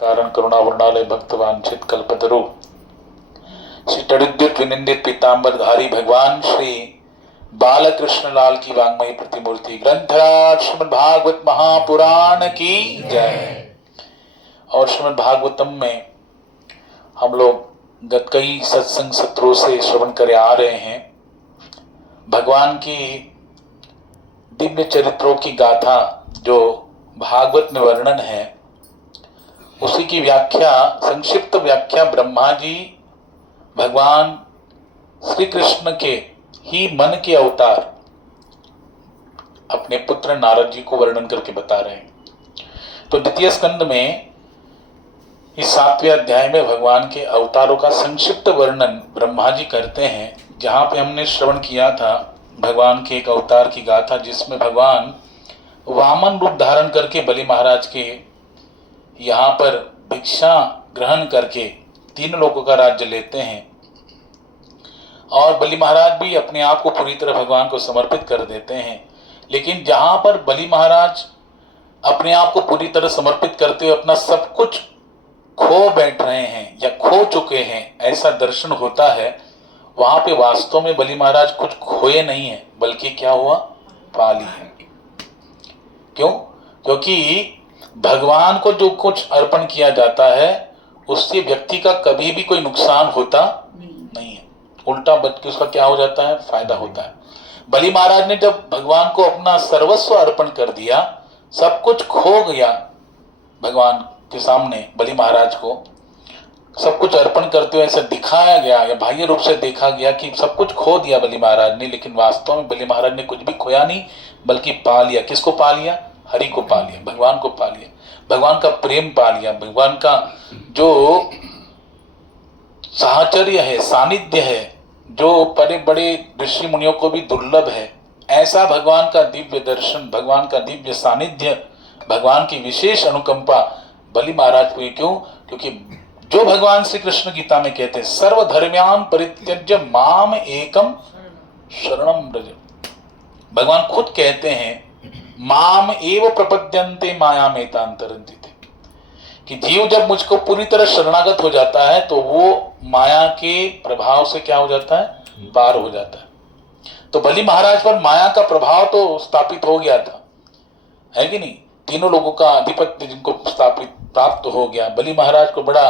कारण करुणावृणालय भक्तवांछित कल्पतरु श्री तड़ुद्युत विनिंदित पीतांबरधारी भगवान श्री बालकृष्ण लाल की वांग्मयी प्रतिमूर्ति ग्रंथराज श्रीमद् भागवत महापुराण की जय। और श्रीमद् भागवतम में हम लोग गत कई सत्संग सत्रों से श्रवण करे आ रहे हैं भगवान की दिव्य चरित्रों की गाथा जो भागवत में वर्णन है, उसी की व्याख्या, संक्षिप्त व्याख्या ब्रह्मा जी भगवान श्री कृष्ण के ही मन के अवतार अपने पुत्र नारद जी को वर्णन करके बता रहे हैं। तो द्वितीय स्कंद में इस 7वें अध्याय में भगवान के अवतारों का संक्षिप्त वर्णन ब्रह्मा जी करते हैं, जहां पे हमने श्रवण किया था भगवान के एक अवतार की गाथा, जिसमें भगवान वामन रूप धारण करके बलि महाराज के यहाँ पर भिक्षा ग्रहण करके 3 लोगों का राज्य लेते हैं और बलि महाराज भी अपने आप को पूरी तरह भगवान को समर्पित कर देते हैं। लेकिन जहां पर बलि महाराज अपने आप को पूरी तरह समर्पित करते हुए अपना सब कुछ खो बैठ रहे हैं या खो चुके हैं, ऐसा दर्शन होता है, वहां पे वास्तव में बलि महाराज कुछ खोए नहीं है, बल्कि क्या हुआ, पा ली है। क्यों? क्योंकि भगवान को जो कुछ अर्पण किया जाता है उससे व्यक्ति का कभी भी कोई नुकसान होता नहीं है, उल्टा बल्कि उसका क्या हो जाता है, फायदा होता है। बलि महाराज ने जब भगवान को अपना सर्वस्व अर्पण कर दिया, सब कुछ खो गया, भगवान के सामने बलि महाराज को सब कुछ अर्पण करते हुए ऐसा दिखाया गया या बाह्य रूप से देखा गया कि सब कुछ खो दिया बलि महाराज ने, लेकिन वास्तव में बलि महाराज ने कुछ भी खोया नहीं, बल्कि पा लिया। किसको पा लिया? हरि को पा लिया, भगवान को पा लिया, भगवान का प्रेम पा लिया, भगवान का जो साहचर्य है, सानिध्य है, जो बड़े बड़े ऋषि मुनियों को भी दुर्लभ है, ऐसा भगवान का दिव्य दर्शन, भगवान का दिव्य सानिध्य, भगवान की विशेष अनुकंपा बलि महाराज को। क्यों? क्योंकि जो भगवान श्री कृष्ण गीता में कहते हैं सर्वधर्म्यान परित्यज्य माम एकम शरणम व्रज, भगवान खुद कहते हैं माम एव प्रपद्यन्ते मायामेतांतरन्ति, कि जीव जब मुझको पूरी तरह शरणागत हो जाता है तो वो माया के प्रभाव से क्या हो जाता है, पार हो जाता है। तो बलि महाराज पर माया का प्रभाव तो स्थापित हो गया था, है कि नहीं? 3 लोगों का आधिपत्य जिनको स्थापित प्राप्त हो गया, बलि महाराज को बड़ा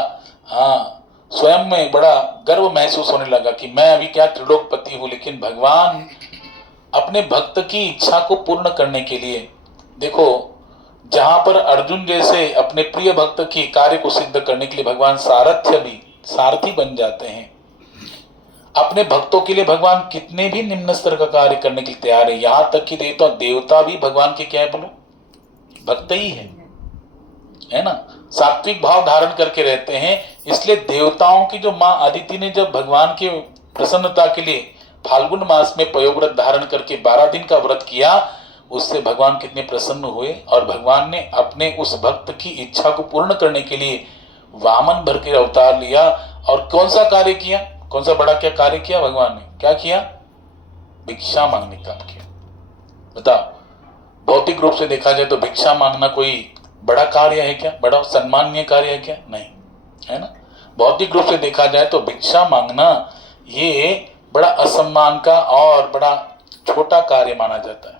स्वयं में बड़ा गर्व महसूस होने लगा कि मैं अभी क्या त्रिलोकपति हूं। लेकिन भगवान अपने भक्त की इच्छा को पूर्ण करने के लिए, देखो जहां पर अर्जुन जैसे अपने प्रिय भक्त की कार्य को सिद्ध करने के लिए भगवान सारथी बन जाते हैं, अपने भक्तों के लिए भगवान कितने भी निम्न स्तर का कार्य करने के लिए तैयार है। यहां तक कि देवता भी भगवान के क्या है, बोलो, भक्त ही है ना, सात्विक भाव धारण करके रहते हैं। इसलिए देवताओं की जो मां अदिति ने जब भगवान की प्रसन्नता के लिए फाल्गुन मास में पयोव्रत धारण करके 12 दिन का व्रत किया, उससे भगवान कितने प्रसन्न हुए और भगवान ने अपने उस भक्त की इच्छा को पूर्ण करने के लिए वामन भर के अवतार लिया। और कौन सा कार्य किया, कौन सा बड़ा क्या कार्य किया भगवान ने? क्या किया? भिक्षा मांगने का किया। बताओ, भौतिक रूप से देखा जाए तो भिक्षा मांगना कोई बड़ा कार्य है क्या, बड़ा सम्माननीय कार्य है क्या? नहीं, है ना। भौतिक रूप से देखा जाए तो भिक्षा मांगना ये बड़ा असम्मान का और बड़ा छोटा कार्य माना जाता है।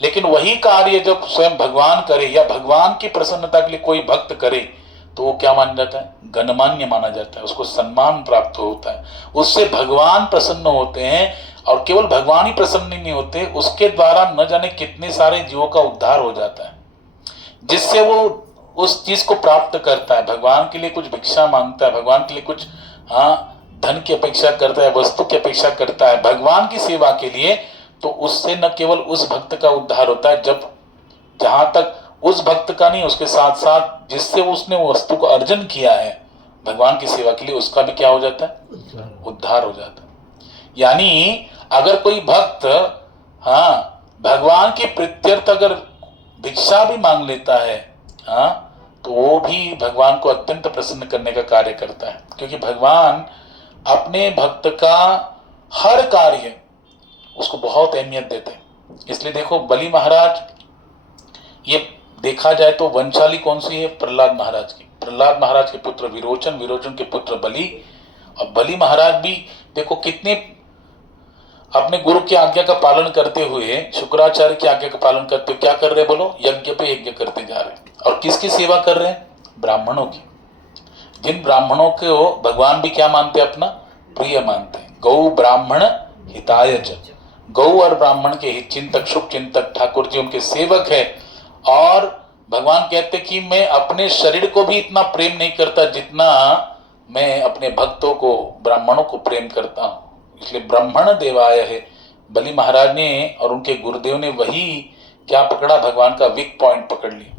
लेकिन वही कार्य जब स्वयं भगवान करे या भगवान की प्रसन्नता के लिए कोई भक्त करे तो वो क्या माना जाता है? गणमान्य माना जाता है, उसको सम्मान प्राप्त होता है, उससे भगवान प्रसन्न होते हैं। और केवल भगवान ही प्रसन्न नहीं होते, उसके द्वारा न जाने कितने सारे जीवों का उद्धार हो जाता है, जिससे वो उस चीज को प्राप्त करता है। भगवान के लिए कुछ भिक्षा मांगता है, भगवान के लिए कुछ धन की अपेक्षा करता है, वस्तु की अपेक्षा करता है भगवान की सेवा के लिए, तो उससे न केवल उस भक्त का उद्धार होता है, जब जहां तक उस भक्त का नहीं, उसके साथ साथ जिससे उसने वो वस्तु को अर्जन किया है भगवान की सेवा के लिए, उसका भी क्या हो जाता है? उद्धार हो जाता है। यानी अगर कोई भक्त भगवान की प्रीत्यर्थ अगर भिक्षा भी मांग लेता है, तो वो भी भगवान को अत्यंत प्रसन्न करने का कार्य करता है, क्योंकि भगवान अपने भक्त का हर कार्य उसको बहुत अहमियत देते हैं। इसलिए देखो बलि महाराज, ये देखा जाए तो वंशाली कौन सी है? प्रहलाद महाराज की। प्रहलाद महाराज के पुत्र विरोचन, विरोचन के पुत्र बलि, और बलि महाराज भी देखो कितने अपने गुरु की आज्ञा का पालन करते हुए, शुक्राचार्य की आज्ञा का पालन करते हुए क्या कर रहे बोलो, यज्ञ पे यज्ञ करते जा रहे हैं। और किसकी सेवा कर रहे हैं? ब्राह्मणों की। जिन ब्राह्मणों को भगवान भी क्या मानते हैं? अपना प्रिय मानते हैं। गौ ब्राह्मण हिताय च, गौ और ब्राह्मण के हित चिंतक, शुभ चिंतक ठाकुर जी उनके सेवक है। और भगवान कहते कि मैं अपने शरीर को भी इतना प्रेम नहीं करता जितना मैं अपने भक्तों को, ब्राह्मणों को प्रेम करता हूं। इसलिए ब्राह्मण देवाय है। बलि महाराज ने और उनके गुरुदेव ने वही क्या पकड़ा? भगवान का वीक पॉइंट पकड़ लिया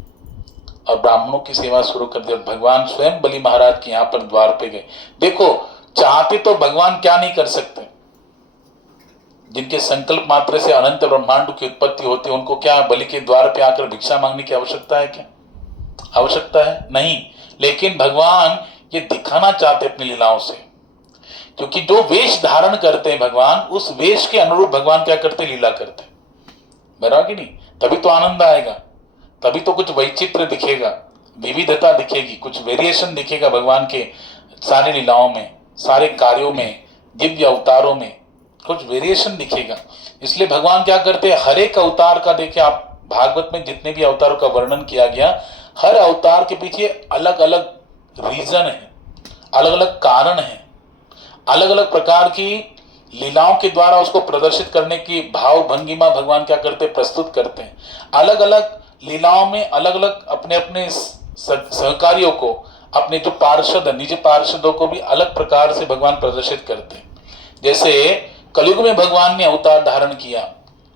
और ब्राह्मणों की सेवा शुरू कर दी। और भगवान स्वयं बलि महाराज के यहाँ पर द्वार पे गए। देखो, चाहते तो भगवान क्या नहीं कर सकते। जिनके संकल्प मात्र से अनंत ब्रह्मांड की उत्पत्ति होती है, उनको क्या बलि के द्वार पे आकर भिक्षा मांगने की आवश्यकता है? क्या आवश्यकता है? नहीं। लेकिन भगवान ये दिखाना चाहते अपनी लीलाओं से, क्योंकि जो वेश धारण करते हैं भगवान, उस वेश के अनुरूप भगवान क्या करते? लीला करते। बराबर कि नहीं? तभी तो आनंद आएगा, तभी तो कुछ वैचित्र दिखेगा, विविधता दिखेगी, कुछ वेरिएशन दिखेगा भगवान के सारी लीलाओं में, सारे कार्यों में, दिव्य अवतारों में कुछ वेरिएशन दिखेगा। इसलिए भगवान क्या करते हैं? हर एक अवतार का, देखिए आप भागवत में जितने भी अवतारों का वर्णन किया गया, हर अवतार के पीछे अलग अलग रीजन है, अलग अलग कारण है, अलग अलग प्रकार की लीलाओं के द्वारा उसको प्रदर्शित करने की भाव भंगिमा भगवान क्या करते? प्रस्तुत करते हैं। अलग अलग लीलाओं में अलग अलग अपने अपने सहकारियों को, अपने जो पार्षद, निज पार्षदों को भी अलग प्रकार से भगवान प्रदर्शित करते हैं। जैसे कलयुग में भगवान ने अवतार धारण किया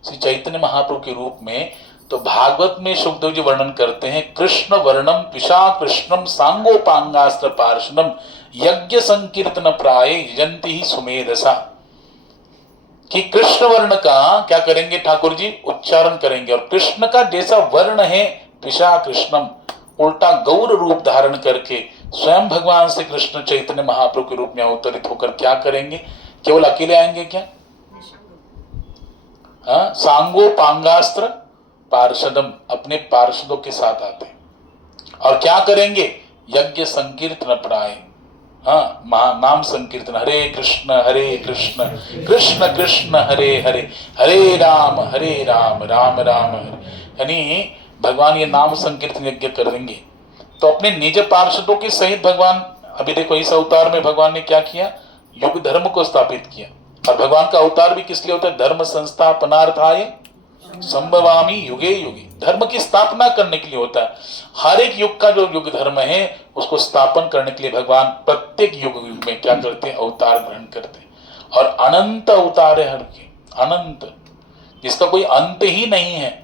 श्री चैतन्य महाप्रभु के रूप में, तो भागवत में सुखदेव जी वर्णन करते हैं, कृष्ण वर्णम पिशा कृष्णम सांगोपांगास्त्र पार्षदम यज्ञ संकीर्तन प्राय यजंती ही सुमेधसा। कि कृष्ण वर्ण का क्या करेंगे ठाकुर जी? उच्चारण करेंगे। और कृष्ण का जैसा वर्ण है पिशा कृष्णम, उल्टा गौर रूप धारण करके स्वयं भगवान से कृष्ण चैतन्य महाप्रभु के रूप में अवतरित होकर क्या करेंगे? केवल अकेले आएंगे क्या? हाँ, सांगो पांगास्त्र पार्षदम, अपने पार्षदों के साथ आते हैं। और क्या करेंगे? यज्ञ संकीर्तन प्राय, हाँ, नाम संकीर्तन, हरे कृष्ण कृष्ण कृष्ण हरे हरे, हरे राम राम राम हरे। यानी भगवान ये नाम संकीर्तन यज्ञ करेंगे। तो अपने निज पार्षदों के सहित भगवान, अभी देखो इस अवतार में भगवान ने क्या किया? युग धर्म को स्थापित किया। और भगवान का अवतार भी किस लिए होता है? धर्म संस्थापनार्थाय संभवामि युगे युगे, धर्म की स्थापना करने के लिए होता है। हर एक युग का जो युग धर्म है उसको स्थापन करने के लिए भगवान प्रत्येक युग युग में क्या करते हैं? अवतार ग्रहण करते हैं। और अनंत अवतार है, हर के अनंत, जिसका कोई अंत ही नहीं है।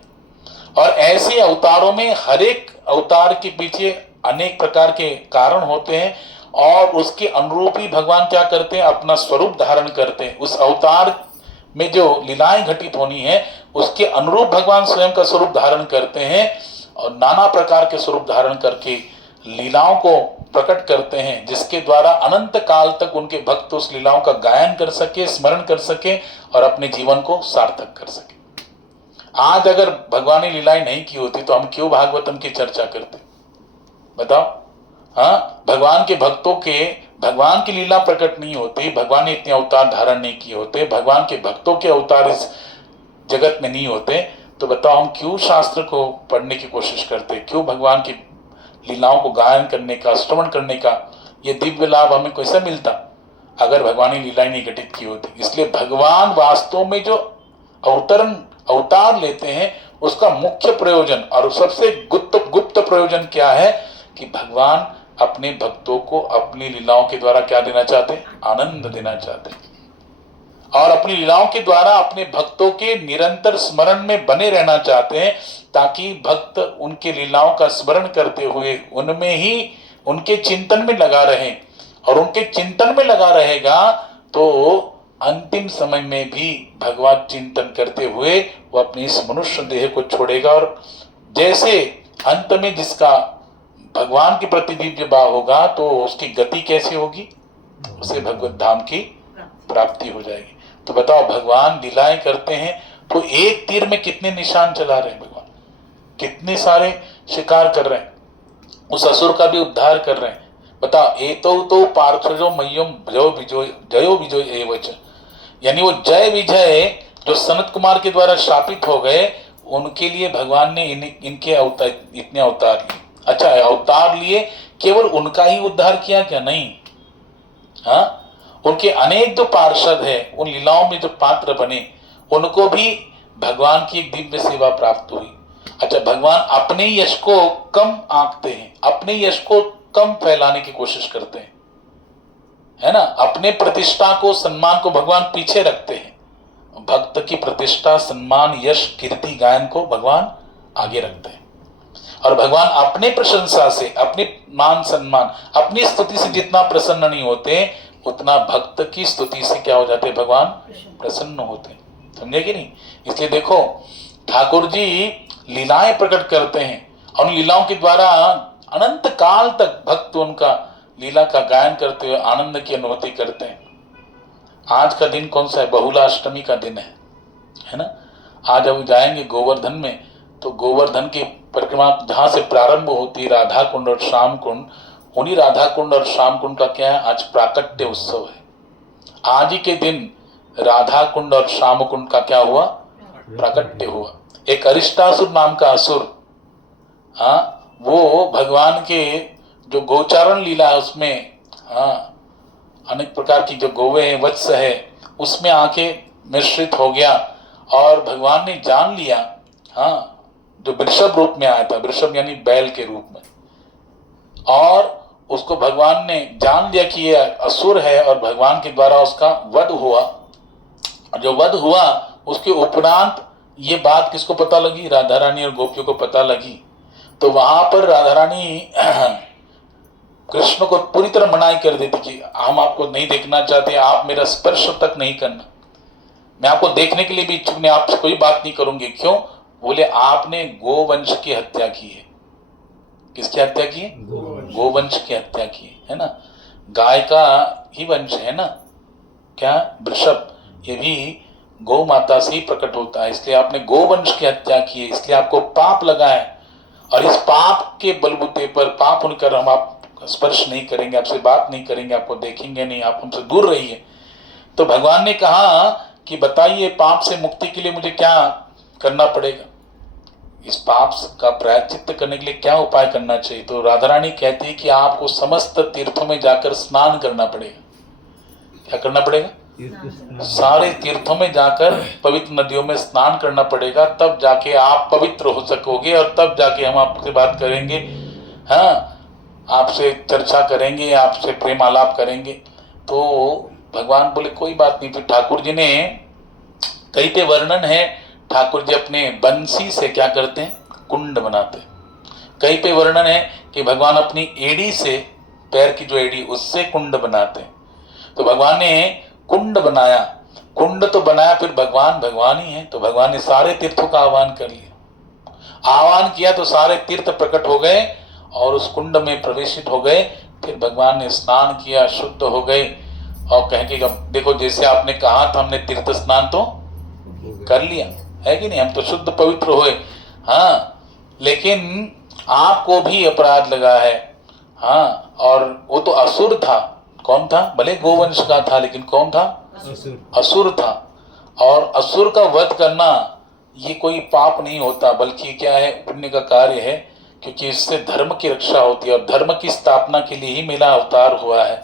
और ऐसे अवतारों में हर एक अवतार के पीछे अनेक प्रकार के कारण होते हैं, और उसके अनुरूप ही भगवान क्या करते हैं? अपना स्वरूप धारण करते हैं। उस अवतार में जो लीलाएं घटित होनी है उसके अनुरूप भगवान स्वयं का स्वरूप धारण करते हैं, और नाना प्रकार के स्वरूप धारण करके लीलाओं को प्रकट करते हैं, जिसके द्वारा अनंत काल तक उनके भक्त उस लीलाओं का गायन कर सके, स्मरण कर सके और अपने जीवन को सार्थक कर सके। आज अगर भगवान ने लीलाएं नहीं की होती तो हम क्यों भागवतम की चर्चा करते? बताओ। हाँ, भगवान के भक्तों के, भगवान की लीला प्रकट नहीं होती, भगवान ने इतने अवतार धारण नहीं किए होते, भगवान के भक्तों के अवतार इस जगत में नहीं होते, तो बताओ हम क्यों शास्त्र को पढ़ने की कोशिश करते? क्यों भगवान की लीलाओं को गायन करने का, श्रवण करने का ये दिव्य लाभ हमें कैसे मिलता अगर भगवान ने लीलाएं नहीं घटित की होती? इसलिए भगवान वास्तव में जो अवतार लेते हैं उसका मुख्य प्रयोजन और सबसे गुप्त प्रयोजन क्या है? कि भगवान अपने भक्तों को अपनी लीलाओं के द्वारा क्या देना चाहते हैं? आनंद देना चाहते हैं। और अपनी लीलाओं के द्वारा अपने भक्तों के निरंतर स्मरण में बने रहना चाहते हैं, ताकि भक्त उनके लीलाओं का स्मरण करते हुए उनमें ही, उनके चिंतन में लगा रहे। और उनके चिंतन में लगा रहेगा तो अंतिम समय में भी भगवत चिंतन करते हुए वो अपनी इस मनुष्य देह को छोड़ेगा। और जैसे अंत में जिसका भगवान के प्रति दिव्य भाव होगा तो उसकी गति कैसी होगी? उसे भगवत धाम की प्राप्ति हो जाएगी। तो बताओ, भगवान लीलाएं करते हैं तो एक तीर में कितने निशान चला रहे हैं भगवान, कितने सारे शिकार कर रहे हैं। उस असुर का भी उद्धार कर रहे हैं। बताओ, तो पार्थजो मह्यम जयो विजय एवच, यानी वो जय विजय जो सनत कुमार के द्वारा शापित हो गए, उनके लिए भगवान ने इनके अवतार, इतने अवतार लिए। अच्छा, अवतार लिए, केवल उनका ही उद्धार किया क्या? नहीं, हाँ, उनके अनेक जो पार्षद है, उन लीलाओं में जो पात्र बने, उनको भी भगवान की एक दिव्य सेवा प्राप्त हुई। अच्छा, भगवान अपने यश को कम आंकते हैं, अपने यश को कम फैलाने की कोशिश करते हैं, है ना। अपने प्रतिष्ठा को, सम्मान को भगवान पीछे रखते हैं। भक्त की प्रतिष्ठा, सम्मान, यश, कीर्ति, गायन को भगवान आगे रखते हैं। और भगवान अपने प्रशंसा से, अपने मान सम्मान, अपनी स्तुति से जितना प्रसन्न नहीं होते, उतना भक्त की स्तुति से क्या हो जाते? भगवान प्रसन्न होते। समझे कि नहीं? इसलिए देखो, ठाकुर जी लीलाएं प्रकट करते हैं और लीलाओं के द्वारा अनंत काल तक भक्त उनका लीला का गायन करते हुए आनंद की अनुभूति करते हैं। आज का दिन कौन सा है? बहुलाष्टमी का दिन है ना। आज हम जाएंगे गोवर्धन में, तो गोवर्धन की परिक्रमा जहां से प्रारंभ होती है, राधा कुंड और श्याम कुंड, उन्हीं राधा कुंड और श्याम कुंड का क्या है? आज प्राकट्य उत्सव है। आज ही के दिन राधा कुंड और श्याम कुंड का क्या हुआ? प्राकट्य हुआ। एक अरिष्टासुर नाम का असुर, वो भगवान के जो गोचारण लीला है उसमें, अनेक प्रकार की जो गोवे है, वत्स है, उसमें आके मिश्रित हो गया और भगवान ने जान लिया, जो वृषभ रूप में आया था, वृषभ यानी बैल के रूप में, और उसको भगवान ने जान लिया कि ये असुर है और भगवान के द्वारा उसका वध हुआ। जो वध हुआ उसके उपरांत ये बात किसको पता लगी? राधा रानी और गोपियों को पता लगी। तो वहां पर राधा रानी कृष्ण को पूरी तरह मनाही कर देती कि हम आपको नहीं देखना चाहते, आप मेरा स्पर्श तक नहीं करना, मैं आपको देखने के लिए भी इच्छुक नहीं, आपसे कोई बात नहीं करूंगी। क्यों? बोले आपने गोवंश की हत्या की है। किसकी हत्या की है? गोवंश की हत्या की है ना। गाय का ही वंश है ना, क्या? वृषभ, ये भी गौ माता से ही प्रकट होता है, इसलिए आपने गोवंश की हत्या की है, इसलिए आपको पाप लगा है। और इस पाप के बलबूते पर, पाप होकर हम आप स्पर्श नहीं करेंगे, आपसे बात नहीं करेंगे, आपको देखेंगे नहीं, आप हमसे दूर रहिए। तो भगवान ने कहा कि बताइए, पाप से मुक्ति के लिए मुझे क्या करना पड़ेगा? इस पाप का प्रायश्चित्त करने के लिए क्या उपाय करना चाहिए? तो राधा रानी कहती है कि आपको समस्त तीर्थों में जाकर स्नान करना पड़ेगा। क्या करना पड़ेगा? सारे तीर्थों में जाकर पवित्र नदियों में स्नान करना पड़ेगा, तब जाके आप पवित्र हो सकोगे और तब जाके हम आपसे बात करेंगे, आपसे चर्चा करेंगे, आपसे प्रेम आलाप करेंगे। तो भगवान बोले कोई बात नहीं। फिर ठाकुर जी ने, कहीं पे वर्णन है, ठाकुर जी अपने बंसी से क्या करते हैं? कुंड बनाते हैं। कहीं पे वर्णन है कि भगवान अपनी एड़ी से, पैर की जो एड़ी, उससे कुंड बनाते हैं। तो भगवान ने कुंड बनाया, कुंड तो बनाया, फिर भगवान ही है, तो भगवान ने सारे तीर्थों का आह्वान कर लिया। आह्वान किया तो सारे तीर्थ प्रकट हो गए और उस कुंड में प्रवेशित हो गए। फिर भगवान ने स्नान किया, शुद्ध हो गए और कह के देखो, जैसे आपने कहा था, हमने तीर्थ स्नान तो कर लिया है कि नहीं, हम तो शुद्ध पवित्र हुए। लेकिन आपको भी अपराध लगा है। और वो तो असुर था। कौन था? भले गोवंश का था, लेकिन कौन था? असुर था। और असुर का वध करना ये कोई पाप नहीं होता, बल्कि क्या है? पुण्य का कार्य है, क्योंकि इससे धर्म की रक्षा होती है और धर्म की स्थापना के लिए ही मेरा अवतार हुआ है।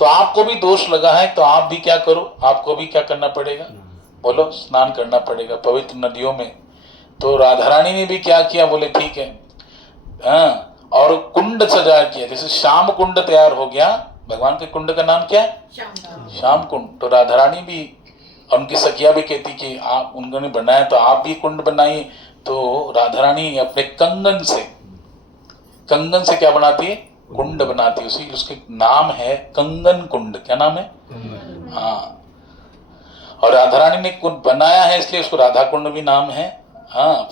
तो आपको भी दोष लगा है, तो आप भी क्या करो? आपको भी क्या करना पड़ेगा? बोलो, स्नान करना पड़ेगा पवित्र नदियों में। तो राधा रानी ने भी क्या किया? बोले ठीक है, और कुंड सजा किया। जैसे श्याम कुंड तैयार हो गया, भगवान के कुंड का नाम क्या है? श्याम कुंड। तो राधा रानी भी और उनकी सखिया भी कहती कि आप, उन्होंने बनाया तो आप भी कुंड बनाइए। तो राधा रानी अपने कंगन से क्या बनाती है? कुंड बनाती है। उसी उसके नाम है कंगन कुंड। क्या नाम है? और राधा रानी ने कुंड बनाया है, इसलिए उसको राधा कुंड भी नाम है।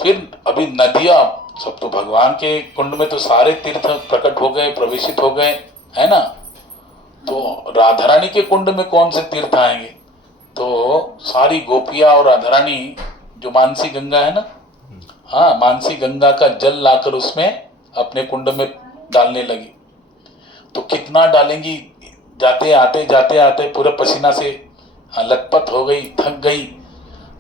फिर अभी नदियां सब तो भगवान के कुंड में तो सारे तीर्थ प्रकट हो गए, प्रवेशित हो गए, है ना। तो राधा रानी के कुंड में कौन से तीर्थ आएंगे? तो सारी गोपियां और राधा रानी, जो मानसी गंगा है ना, मानसी गंगा का जल लाकर उसमें अपने कुंड में डालने लगी। तो कितना डालेंगी, जाते आते पूरा पसीना से लथपथ हो गई, थक गई।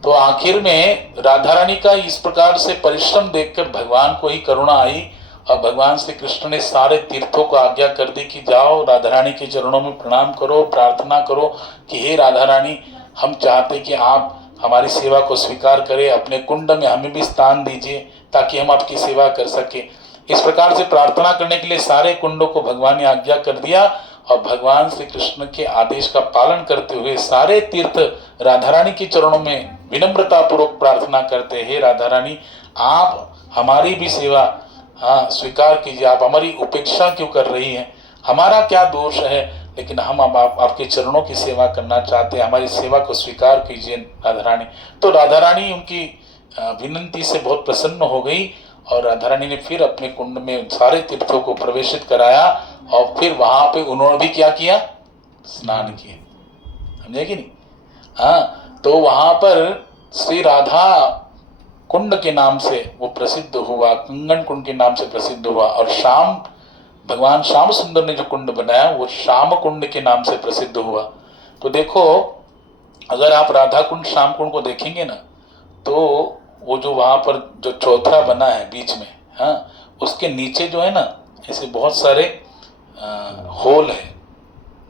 तो आखिर में राधा रानी का इस प्रकार से परिश्रम देखकर भगवान को ही करुणा आई और भगवान श्री कृष्ण ने सारे तीर्थों को आज्ञा कर दी कि जाओ राधा रानी के चरणों में प्रणाम करो, प्रार्थना करो कि हे राधा रानी, हम चाहते कि आप हमारी सेवा को स्वीकार करें, अपने कुंड में हमें भी स्थान दीजिए ताकि हम आपकी सेवा कर सके। इस प्रकार से प्रार्थना करने के लिए सारे कुंडों को भगवान ने आज्ञा कर दिया और भगवान श्री कृष्ण के आदेश का पालन करते हुए सारे तीर्थ राधा रानी के चरणों में विनम्रता पूर्वक प्रार्थना करते, हे राधा रानी, आप हमारी भी सेवा स्वीकार कीजिए, आप हमारी उपेक्षा क्यों कर रही हैं, हमारा क्या दोष है, लेकिन हम अब आपके चरणों की सेवा करना चाहते हैं, हमारी सेवा को स्वीकार कीजिए राधा रानी। तो राधा रानी उनकी विनंती से बहुत प्रसन्न हो गई और राधा रानी ने फिर अपने कुंड में सारे तीर्थों को प्रवेशित कराया और फिर वहां पे उन्होंने भी क्या किया, स्नान किए। समझे कि नहीं? हाँ, तो वहां पर श्री राधा कुंड के नाम से वो प्रसिद्ध हुआ, कंगन कुंड के नाम से प्रसिद्ध हुआ। और भगवान श्याम सुंदर ने जो कुंड बनाया वो श्याम कुंड के नाम से प्रसिद्ध हुआ। तो देखो, अगर आप राधा कुंड श्याम कुंड को देखेंगे ना, तो वो जो वहां पर जो चौथरा बना है बीच में, हाँ, उसके नीचे जो है ना ऐसे बहुत सारे होल है,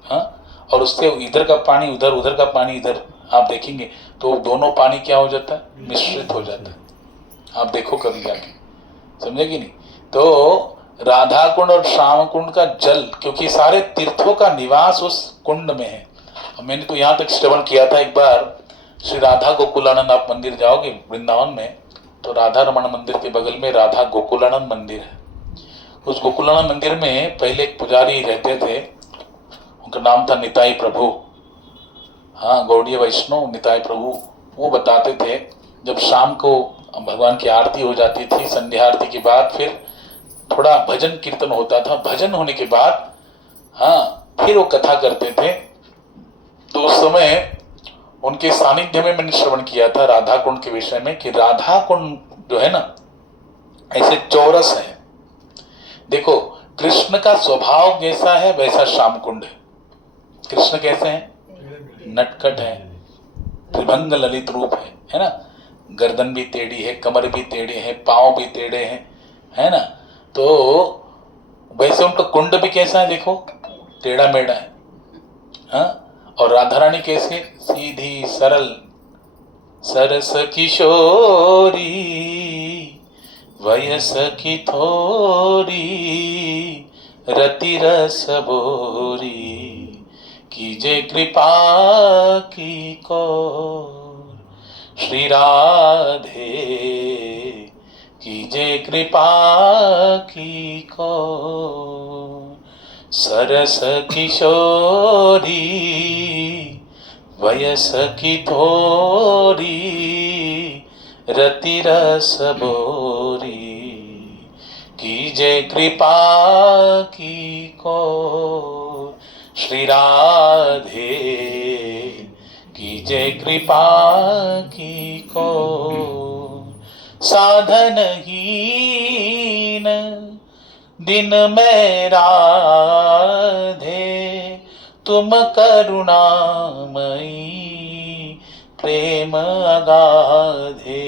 हाँ, और उससे इधर का पानी उधर, उधर का पानी इधर, आप देखेंगे तो दोनों पानी क्या हो जाता है, मिश्रित हो जाता है। आप देखो कभी जाके, समझे कि नहीं? तो राधा कुंड और श्याम कुंड का जल, क्योंकि सारे तीर्थों का निवास उस कुंड में है। और मैंने तो यहाँ तक श्रवण किया था, एक बार श्री राधा गोकुलानंद आप मंदिर जाओगे वृंदावन में, तो राधा रमण मंदिर के बगल में राधा गोकुलानंद मंदिर है। उस गोकुलानंद मंदिर में पहले एक पुजारी रहते थे, उनका नाम था निताई प्रभु, हाँ, गौड़ीय वैष्णव निताई प्रभु। वो बताते थे जब शाम को भगवान की आरती हो जाती थी, संध्या आरती के बाद फिर थोड़ा भजन कीर्तन होता था, भजन होने के बाद हाँ फिर वो कथा करते थे। तो उस समय उनके सानिध्य में मैंने श्रवण किया था राधा कुंड के विषय में कि राधा कुंड जो है ना ऐसे चौरस है। देखो, कृष्ण का स्वभाव जैसा है वैसा श्याम कुंड है। कृष्ण कैसे हैं? नटखट है, त्रिभंग ललित रूप है ना, गर्दन भी टेढ़ी है, कमर भी टेढ़े है, पांव भी टेढ़े हैं, है ना। तो वैसे उनका कुंड भी कैसा है, देखो, टेढ़ा मेढ़ा है, हाँ। और राधा रानी कैसे सीधी सरल, सरस किशोरी वयस की थोरी रति रस बोरी कीजे कृपा की को श्री राधे कीजे कृपा की को सरस किशोरी वयस की थोरी रति रस बोरी कीजे कृपा की को श्री राधे कीजे कृपा की को साधन हीन दिन में राधे तुम करुणामयी प्रेम अगाधे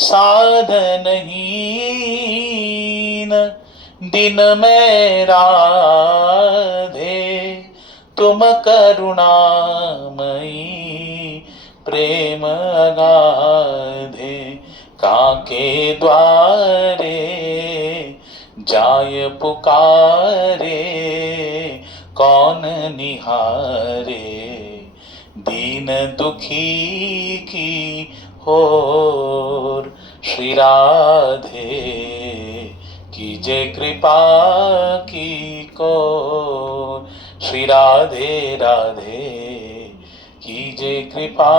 साधन हीन दिन में राधे तुम करुणामयी प्रेम अगाधे काके द्वारे जाय पुकारे कौन निहारे दीन दुखी की होर श्री राधे कीजे कृपा की को श्री राधे राधे कीजे कृपा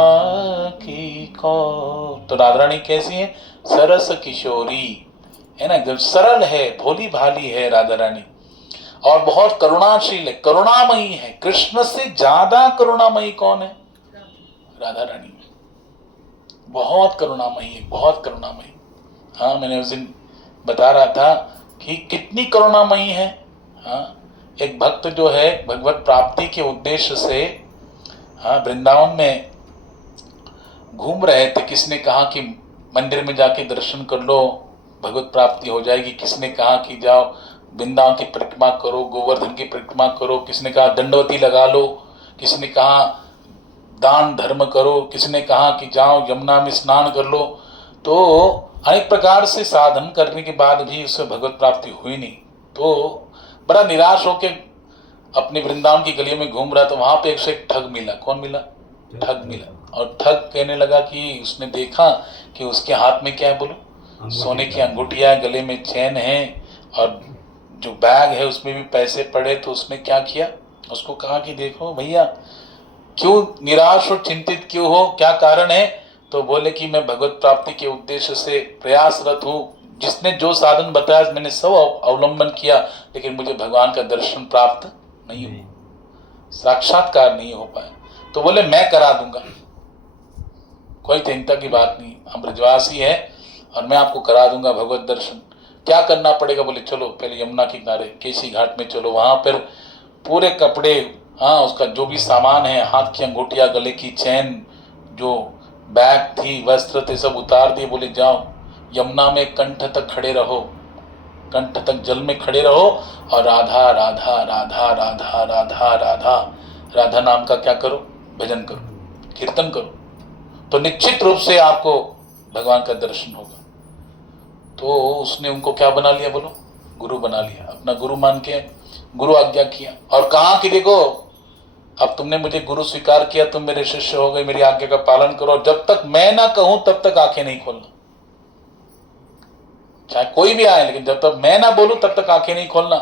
की को। तो राधा रानी कैसी है? सरस किशोरी है ना, एकदम सरल है, भोली भाली है राधा रानी और बहुत करुणाशील है, करुणामयी है। कृष्ण से ज्यादा करुणामयी कौन है? राधा रानी बहुत करुणामयी है, बहुत करुणामयी। हाँ, मैंने उस दिन बता रहा था कि कितनी करुणामयी है। हाँ, एक भक्त जो है भगवत प्राप्ति के उद्देश्य से वृंदावन में घूम रहे थे। किसने कहा कि मंदिर में जाके दर्शन कर लो, भगवत प्राप्ति हो जाएगी। किसने कहा कि जाओ वृंदावन की परिक्रमा करो, गोवर्धन की परिक्रमा करो। किसने कहा दंडवती लगा लो। किसने कहा दान धर्म करो। किसने कहा कि जाओ यमुना में स्नान कर लो। तो अनेक प्रकार से साधन करने के बाद भी उसे भगवत प्राप्ति हुई नहीं। तो बड़ा निराश होकर अपने वृंदावन की गलियों में घूम रहा। तो वहां पे एक ठग मिला। कौन मिला? ठग मिला। और ठग कहने लगा कि उसने देखा कि उसके हाथ में क्या है, बोलो, सोने की अंगूठियां, गले में चैन है और जो बैग है उसमें भी पैसे पड़े। तो उसने क्या किया, उसको कहा कि देखो भैया, क्यों निराश और चिंतित क्यों हो, क्या कारण है? तो बोले कि मैं भगवत प्राप्ति के उद्देश्य से प्रयासरत हूँ। जिसने जो साधन बताया मैंने सब अवलंबन किया, लेकिन मुझे भगवान का दर्शन प्राप्त नहीं हुआ, साक्षात्कार नहीं हो पाया। तो बोले मैं करा दूंगा, कोई चिंता की बात नहीं, हम ब्रजवासी है और मैं आपको करा दूंगा भगवत दर्शन। क्या करना पड़ेगा? बोले चलो पहले यमुना के किनारे केसी घाट में चलो, वहां पर पूरे कपड़े, उसका जो भी सामान है, हाथ की अंगूठिया, गले की चैन, जो बैग थी, वस्त्र थे, सब उतार दिए। बोले जाओ यमुना में कंठ तक खड़े रहो, कंठ तक जल में खड़े रहो और राधा राधा राधा राधा राधा राधा राधा नाम का क्या करो, भजन करो, कीर्तन करो। तो निश्चित रूप से आपको भगवान का दर्शन होगा। तो उसने उनको क्या बना लिया, बोलो, गुरु बना लिया, अपना गुरु मान के गुरु आज्ञा किया। और कहा कि देखो अब तुमने मुझे गुरु स्वीकार किया, तुम मेरे शिष्य हो गए, मेरी आज्ञा का पालन करो, और जब तक मैं ना कहूं तब तक आंखें नहीं खोलना। चाहे कोई भी आए, लेकिन जब तक मैं ना बोलूं तब तक आंखें नहीं खोलना,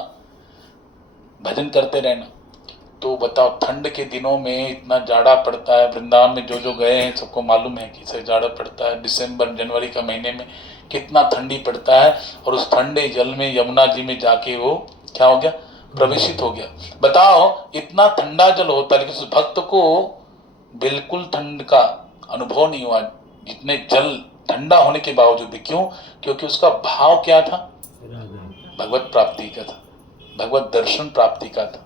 भजन करते रहना। तो बताओ ठंड के दिनों में इतना जाड़ा पड़ता है। वृंदावन में जो जो गए हैं सबको मालूम है कि इसे जाड़ा पड़ता है। दिसंबर जनवरी का महीने में कितना ठंडी पड़ता है। और उस ठंडे जल में यमुना जी में जाके वो क्या हो गया, प्रवेशित हो गया। बताओ इतना ठंडा जल होता है, लेकिन उस भक्त को बिल्कुल ठंड का अनुभव नहीं हुआ, जितने जल ठंडा होने के बावजूद भी। क्यों? क्योंकि उसका भाव क्या था, भगवत प्राप्ति का था, भगवत दर्शन प्राप्ति का था।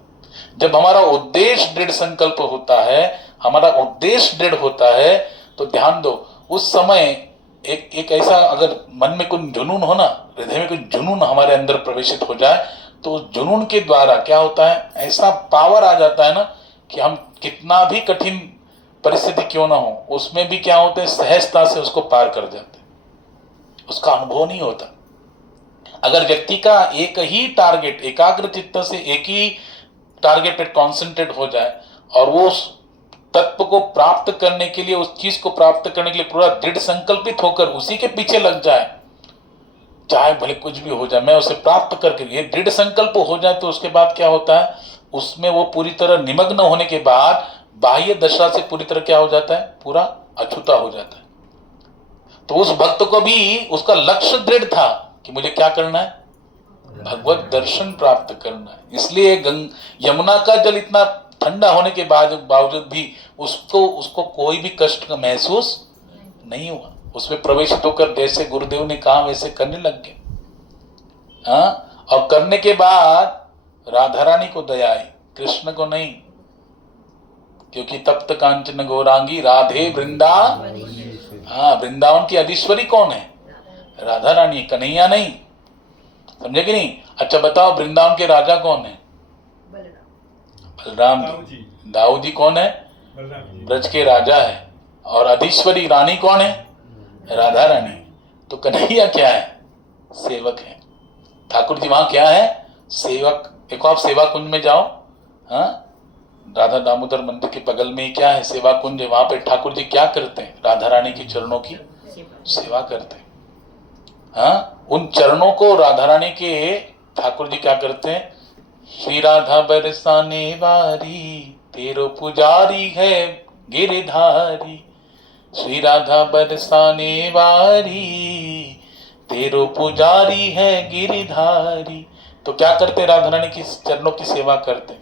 जब हमारा उद्देश्य दृढ़ संकल्प होता है, हमारा उद्देश्य दृढ़ होता है, तो ध्यान दो उस समय एक ऐसा अगर मन में कोई जुनून हो ना, हृदय में कोई जुनून हमारे अंदर प्रवेशित हो जाए, तो उस जुनून के द्वारा क्या होता है, ऐसा पावर आ जाता है ना कि हम कितना भी कठिन परिस्थिति क्यों ना हो, उसमें भी क्या होता है, सहजता से उसको पार कर जाते हैं। उसका अनुभव नहीं होता। अगर व्यक्ति का एक ही टारगेट, एकाग्र चित्त से एक ही टारगेट पे कॉन्सेंट्रेट हो जाए और वो उस तत्व को प्राप्त करने के लिए, उस चीज को प्राप्त करने के लिए पूरा दृढ़ संकल्पित होकर उसी के पीछे लग जाए, चाहे भले कुछ भी हो जाए, मैं उसे प्राप्त करके, ये दृढ़ संकल्प हो जाए, तो उसके बाद क्या होता है, उसमें वो पूरी तरह निमग्न होने के बाद बाह्य दशा से पूरी तरह क्या हो जाता है, पूरा अछूता हो जाता है। तो उस भक्त को भी उसका लक्ष्य दृढ़ था कि मुझे क्या करना है, भगवत दर्शन प्राप्त करना है। इसलिए यमुना का जल इतना ठंडा होने के बावजूद भी उसको कोई भी कष्ट महसूस नहीं हुआ। उसमें प्रवेशित होकर जैसे गुरुदेव ने कहा वैसे करने लग गए। और करने के बाद राधा रानी को दया आई, कृष्ण को नहीं, क्योंकि तप्त कांचन गौरांगी राधे वृंदावन की अधीश्वरी कौन है, राधा रानी, कन्हैया नहीं। समझे कि नहीं? अच्छा बताओ वृंदावन के राजा कौन है, बलराम जी। दाऊ जी कौन है, ब्रज के राजा है। और अधीश्वरी रानी कौन है, राधा रानी। तो कन्हैया क्या है, सेवक है। ठाकुर जी वहां क्या है, सेवक। देखो आप सेवा कुंज में जाओ, राधा दामोदर मंदिर के बगल में ही क्या है, सेवा कुंज है। वहां पे ठाकुर जी क्या करते हैं, राधा रानी के चरणों की सेवा करते हैं। उन चरणों को राधा रानी के ठाकुर जी क्या करते हैं, श्री राधा बरसाने वारी तेरो पुजारी है गिरधारी, श्री राधा बरसाने वारी तेरो पुजारी है गिरधारी। तो क्या करते, राधा रानी की चरणों की सेवा करते,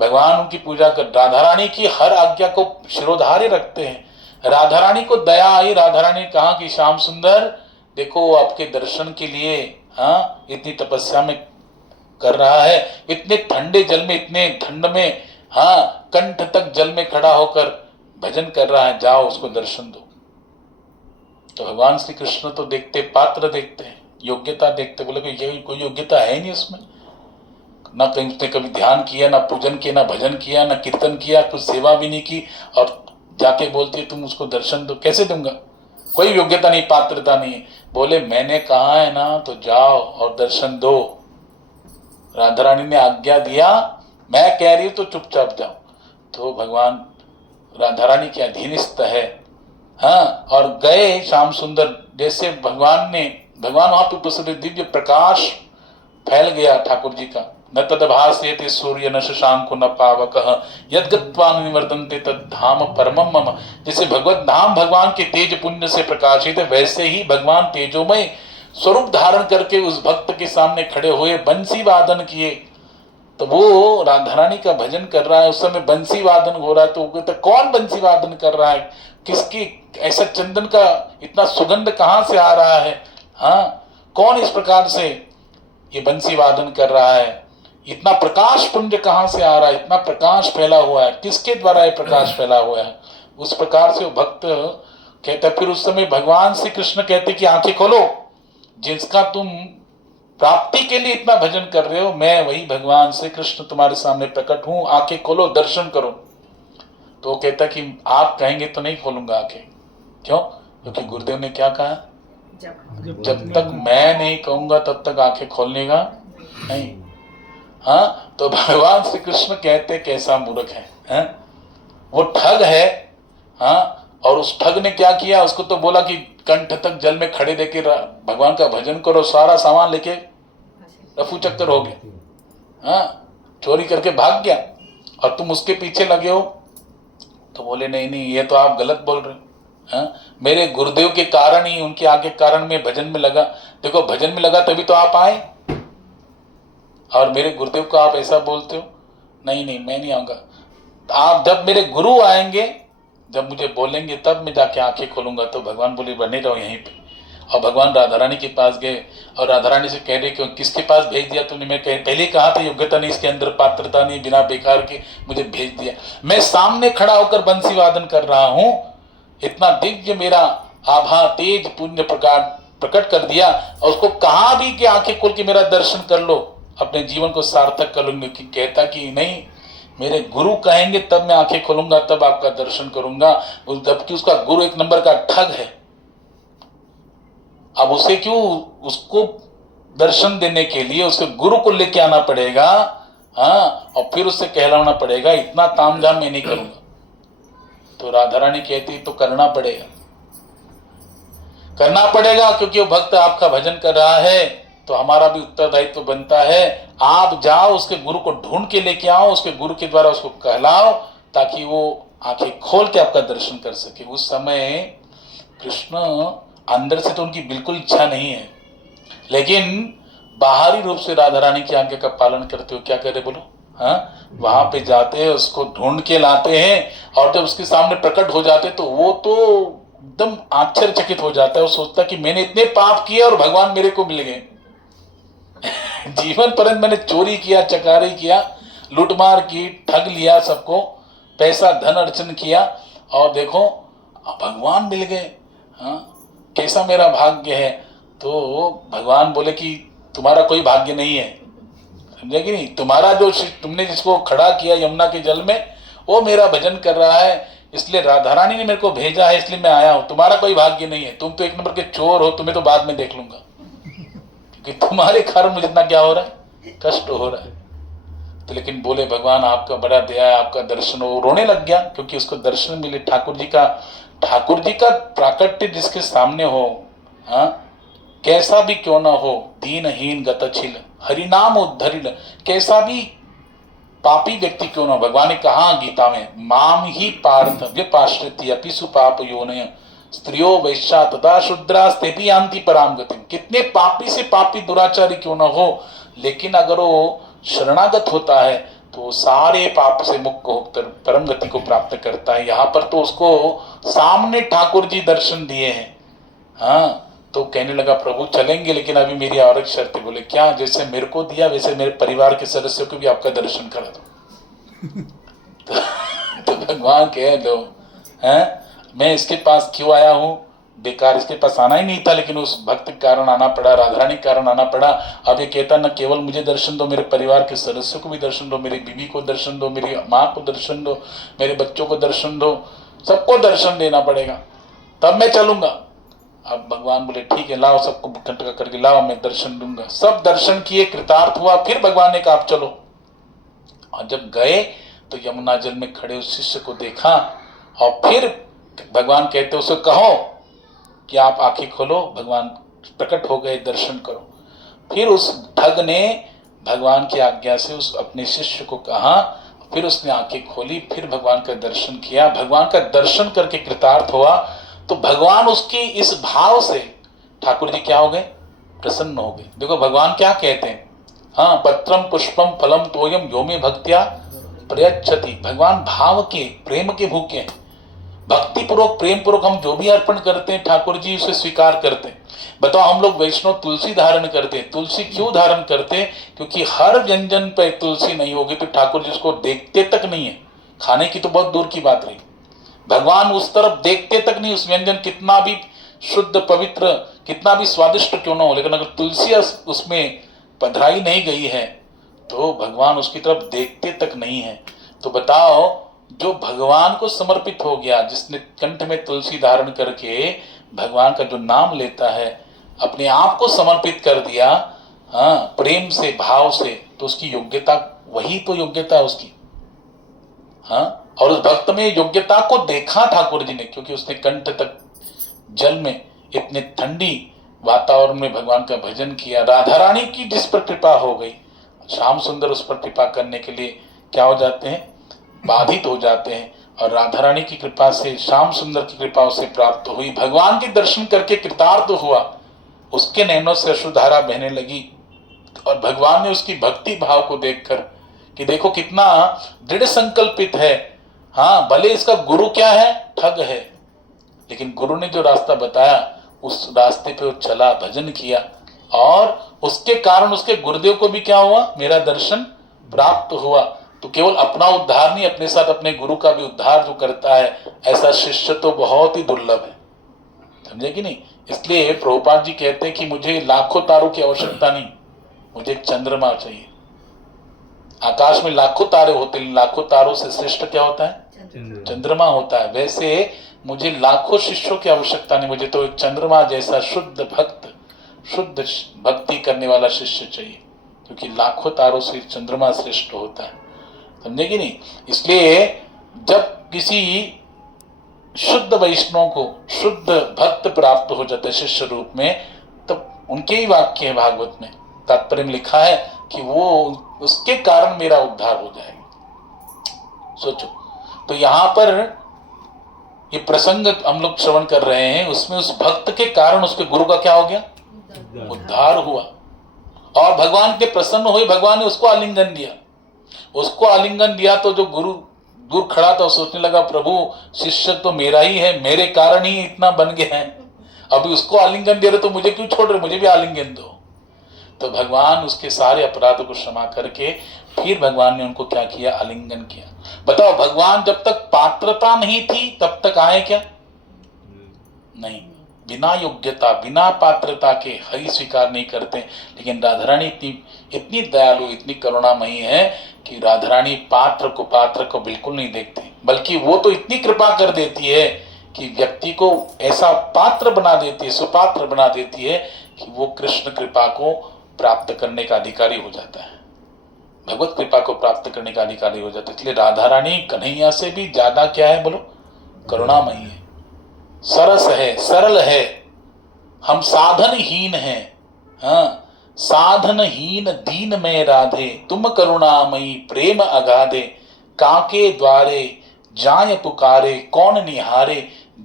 भगवान उनकी पूजा कर, राधा रानी की हर आज्ञा को शिरोधार्य रखते हैं। राधा रानी को दया आई, राधा रानी ने कहा कि श्याम सुंदर देखो आपके दर्शन के लिए हाँ, इतनी तपस्या में कर रहा है, इतने ठंडे जल में, इतने ठंड में, हाँ, कंठ तक जल में खड़ा होकर भजन कर रहा है, जाओ उसको दर्शन दो। तो भगवान श्री कृष्ण तो देखते, पात्र देखते हैं, योग्यता देखते, बोले कि ये कोई योग्यता है नहीं उसमें, ना कहीं उसने कभी ध्यान किया, ना पूजन किया, ना भजन किया, ना कीर्तन किया, कुछ सेवा भी नहीं की, और जाके बोलती है तुम उसको दर्शन दो। कैसे दूंगा, कोई योग्यता नहीं, पात्रता नहीं है। बोले मैंने कहा है ना, तो जाओ और दर्शन दो। राधा रानी ने आज्ञा दिया, मैं कह रही हूं तो चुपचाप जाओ। तो भगवान राधा रानी के अधीनस्थ है, हाँ, और गए श्याम सुंदर। जैसे भगवान वहां पे उपस्थित, दिव्य प्रकाश फैल गया ठाकुर जी का। न तद भास्यते सूर्य न शशांको न पावकः यद्गत्वा न निवर्तन्ते तद धाम परमम मम। जैसे भगवत धाम भगवान के तेज पुण्य से प्रकाशित है, वैसे ही भगवान तेजोमय स्वरूप धारण करके उस भक्त के सामने खड़े हुए, बंसी वादन किए। तो वो राधा रानी का भजन कर रहा है, उस समय बंसी वादन हो रहा है। तो वो कहता कौन बंसी वादन कर रहा है, किसकी ऐसा चंदन का इतना सुगंध कहां से आ रहा है, हाँ, कौन इस प्रकार से ये बंसी वादन कर रहा है, इतना प्रकाश पुंज कहां से आ रहा है, इतना प्रकाश फैला हुआ है, किसके द्वारा ये प्रकाश फैला हुआ है। उस प्रकार से वो भक्त कहता। फिर उस समय भगवान श्री कृष्ण कहते कि आंखें खोलो, जिसका तुम प्राप्ति के लिए इतना भजन कर रहे हो, मैं वही भगवान श्री कृष्ण तुम्हारे सामने प्रकट हूं, आंखें खोलो, दर्शन करो। तो वो कहता कि आप कहेंगे तो नहीं खोलूंगा आंखें। क्यों? क्योंकि गुरुदेव ने क्या कहा, जब तक मैं नहीं कहूंगा तब तक आंखें खोलने का नहीं। हाँ, तो भगवान श्री कृष्ण कहते कैसा मूर्ख है, वो ठग है। हाँ, और उस ठग ने क्या किया, उसको तो बोला कि कंठ तक जल में खड़े देके भगवान का भजन करो, सारा सामान लेके रफू चक्कर हो गया, हाँ, चोरी करके भाग गया, और तुम उसके पीछे लगे हो। तो बोले नहीं नहीं, ये तो आप गलत बोल रहे हो, हाँ, मेरे गुरुदेव के कारण ही, उनके आगे कारण में भजन में लगा। देखो भजन में लगा तभी तो आप आए, और मेरे गुरुदेव को आप ऐसा बोलते हो। नहीं नहीं, मैं नहीं आऊंगा। आप जब मेरे गुरु आएंगे, जब मुझे बोलेंगे, तब मैं जाके आंखें खोलूंगा। तो भगवान बोले बने रहो यहीं पे। और भगवान राधा रानी के पास गए, और राधा रानी से कह रहे कि किसके पास भेज दिया तुमने, मैं पहले ही कहा था योग्यता नहीं इसके अंदर, पात्रता नहीं, बिना बेकार के मुझे भेज दिया। मैं सामने खड़ा होकर बंसी वादन कर रहा हूं, इतना दिव्य मेरा आभा तेज पुण्य प्रकट कर दिया, और उसको कहा भी कि आंखें खोल के मेरा दर्शन कर लो, अपने जीवन को सार्थक कर लूंगी। कि कहता कि नहीं, मेरे गुरु कहेंगे तब मैं आंखें खोलूंगा, तब आपका दर्शन करूंगा। जबकि उसका गुरु एक नंबर का ठग है। अब उसे क्यों, उसको दर्शन देने के लिए उसके गुरु को लेके आना पड़ेगा, हाँ, और फिर उससे कहलाना पड़ेगा, इतना तामझाम मैं नहीं करूंगा। तो राधा रानी कहती तो करना पड़ेगा, करना पड़ेगा, क्योंकि वो भक्त आपका भजन कर रहा है, तो हमारा भी उत्तरदायित्व बनता है। आप जाओ, उसके गुरु को ढूंढ के लेके आओ, उसके गुरु के द्वारा उसको कहलाओ, ताकि वो आंखें खोल के आपका दर्शन कर सके। उस समय कृष्ण अंदर से तो उनकी बिल्कुल इच्छा नहीं है, लेकिन बाहरी रूप से राधा रानी की आज्ञा का पालन करते हो। क्या करे बोलो, हाँ, वहां पे जाते हैं, उसको ढूंढ के लाते हैं, और जब उसके सामने प्रकट हो जाते तो वो तो एकदम आश्चर्यचकित हो जाता है। वो सोचता कि मैंने इतने पाप किए और भगवान मेरे को मिल गए। जीवन पर्यंत मैंने चोरी किया, चकारी किया, लूटमार की, ठग लिया सबको, पैसा धन अर्जन किया, और देखो भगवान मिल गए, हाँ, कैसा मेरा भाग्य है। तो भगवान बोले कि तुम्हारा कोई भाग्य नहीं है, समझे कि नहीं, तुम्हारा जो तुमने जिसको खड़ा किया यमुना के जल में, वो मेरा भजन कर रहा है, इसलिए राधा रानी ने मेरे को भेजा है, इसलिए मैं आया हूं। तुम्हारा कोई भाग्य नहीं है, तुम तो एक नंबर के चोर हो, तुम्हें तो बाद में देख लूंगा, कि तुम्हारे कारण मुझे इतना क्या हो रहा है, कष्ट हो रहा है। तो लेकिन बोले भगवान आपका बड़ा दया है, आपका दर्शन हो। रोने लग गया, क्योंकि उसको दर्शन मिले, ठाकुर जी का प्राकट्य जिसके सामने हो, हाँ, कैसा भी क्यों ना हो, दीनहीन गतछिल हरिनाम उद्धरिल, कैसा भी पापी व्यक्ति क्यों ना, भगवान ने कहा गीता में, माम ही पार्थ व्यपाश्रित्य अपिसु पाप योनय स्त्रियो वैश्या तथा शूद्रास्ते भी यान्ति पराम गतिम। कितने पापी से पापी दुराचारी क्यों ना हो, लेकिन अगर वो शरणागत होता है तो सारे पाप से मुक्त होकर परम गति को प्राप्त करता है। यहाँ पर तो उसको सामने ठाकुर जी दर्शन दिए हैं, हाँ, तो कहने लगा प्रभु चलेंगे, लेकिन अभी मेरी और एक शर्त है। बोले क्या? जैसे मेरे को दिया वैसे मेरे परिवार के सदस्यों को भी आपका दर्शन करा दो। तो भगवान कह दो हैं, मैं इसके पास क्यों आया हूँ? बेकार, इसके पास आना ही नहीं था, लेकिन उस भक्त के कारण आना पड़ा, राधारानी के कारण आना पड़ा। अब ये कहता न केवल मुझे दर्शन दो, मेरे परिवार के सदस्यों को भी दर्शन दो, मेरी बीवी को दर्शन दो, मेरी माँ को दर्शन दो, मेरे बच्चों को दर्शन दो, सबको दर्शन देना पड़ेगा, तब मैं चलूंगा। अब भगवान बोले ठीक है, लाओ सबको इकट्ठा करके लाओ, मैं दर्शन दूंगा। सब दर्शन किए, कृतार्थ हुआ। फिर भगवान ने कहा आप चलो। और जब गए तो यमुना जल में खड़े उस शिष्य को देखा, और फिर भगवान कहते उसे कहो कि आप आंखें खोलो। भगवान प्रकट हो गए, दर्शन करो। फिर उस ठग ने भगवान की आज्ञा से उस अपने शिष्य को कहा, फिर उसने आंखें खोली, फिर भगवान का दर्शन किया। भगवान का दर्शन करके कृतार्थ हुआ। तो भगवान उसकी इस भाव से ठाकुर जी क्या हो गए? प्रसन्न हो गए। देखो भगवान क्या कहते हैं, हाँ, पत्रम पुष्पम फलम तोयम यो मे भक्त्या प्रयच्छति। भगवान भाव के, प्रेम के भूखे हैं। भक्ति पूर्वक, प्रेम पूर्वक हम जो भी अर्पण करते हैं ठाकुर जी उसे स्वीकार करते हैं। बताओ, हम लोग वैष्णव तुलसी धारण करते हैं। तुलसी क्यों धारण करते हैं? क्योंकि हर व्यंजन पे तुलसी नहीं होगी तो ठाकुर जी उसको देखते तक नहीं है। खाने की तो बहुत दूर की बात रही, भगवान उस तरफ देखते तक नहीं। उस व्यंजन कितना भी शुद्ध पवित्र, कितना भी स्वादिष्ट क्यों ना हो, लेकिन अगर तुलसी उसमें पधराई नहीं गई है तो भगवान उसकी तरफ देखते तक नहीं है। तो बताओ, जो भगवान को समर्पित हो गया, जिसने कंठ में तुलसी धारण करके भगवान का जो नाम लेता है, अपने आप को समर्पित कर दिया, हाँ, प्रेम से, भाव से, तो उसकी योग्यता, वही तो योग्यता है उसकी। हाँ, और उस भक्त में योग्यता को देखा ठाकुर जी ने, क्योंकि उसने कंठ तक जल में इतने ठंडी वातावरण में भगवान का भजन किया। राधा रानी की जिस पर कृपा हो गई, श्याम सुंदर उस पर कृपा करने के लिए क्या हो जाते हैं? बाधित हो जाते हैं। और राधा रानी की कृपा से, श्याम सुंदर की कृपा उसे प्राप्त हुई। भगवान के दर्शन करके कृतार्थ हुआ, उसके नैनों से अश्रुधारा बहने लगी। और भगवान ने उसकी भक्ति भाव को देखकर कि देखो कितना दृढ़ संकल्पित है, हाँ, भले इसका गुरु क्या है? ठग है, लेकिन गुरु ने जो रास्ता बताया उस रास्ते पे वो चला, भजन किया, और उसके कारण उसके गुरुदेव को भी क्या हुआ? मेरा दर्शन प्राप्त हुआ। तो केवल अपना उद्धार नहीं, अपने साथ अपने गुरु का भी उद्धार जो करता है, ऐसा शिष्य तो बहुत ही दुर्लभ है। समझे कि नहीं? इसलिए प्रभुपाद जी कहते हैं कि मुझे लाखों तारों की आवश्यकता नहीं, मुझे एक चंद्रमा चाहिए। आकाश में लाखों तारे होते हैं, लाखों तारों से श्रेष्ठ क्या होता है? चंद्रमा होता है। वैसे मुझे लाखों शिष्यों की आवश्यकता नहीं, मुझे तो एक चंद्रमा जैसा शुद्ध भक्त, शुद्ध भक्ति करने वाला शिष्य चाहिए, क्योंकि लाखों तारों से चंद्रमा श्रेष्ठ होता है। समझे कि नहीं? इसलिए जब किसी शुद्ध वैष्णव को शुद्ध भक्त प्राप्त हो जाता है शिष्य रूप में, तब उनके ही वाक्य है भागवत में, तात्पर्य में लिखा है कि वो उसके कारण मेरा उद्धार हो जाएगा। सोचो, तो यहां पर ये प्रसंग हम लोग श्रवण कर रहे हैं, उसमें उस भक्त के कारण उसके गुरु का क्या हो गया? उद्धार हुआ। और भगवान के प्रसन्न हुए, भगवान ने उसको आलिंगन दिया। उसको आलिंगन दिया तो जो गुरु दूर खड़ा था सोचने लगा प्रभु शिष्य तो मेरा ही है, मेरे कारण ही इतना बन गया है, अभी उसको आलिंगन दे रहे तो मुझे क्यों छोड़ रहे, मुझे भी आलिंगन दो। तो भगवान उसके सारे अपराधों को क्षमा करके फिर भगवान ने उनको क्या किया? आलिंगन किया। बताओ, भगवान जब तक पात्रता नहीं थी तब तक आए क्या? नहीं, बिना योग्यता, बिना पात्रता के हरि स्वीकार नहीं करते। लेकिन राधा रानी इतनी दयालु, इतनी करुणामयी है कि राधा रानी पात्र को बिल्कुल नहीं देखती, बल्कि वो तो इतनी कृपा कर देती है कि व्यक्ति को ऐसा पात्र बना देती है, सुपात्र बना देती है कि वो कृष्ण कृपा को प्राप्त करने का अधिकारी हो जाता है, भगवत कृपा को प्राप्त करने का अधिकारी हो जाता है। इसलिए राधा रानी कन्हैया से भी ज्यादा क्या है? बोलो, करुणामयी है, सरस है, सरल है। हम साधनहीन हैं, हाँ, साधनहीन दीन में राधे, तुम करुणामयी प्रेम अगाधे, काके द्वारे जाय पुकारे, कौन निहारे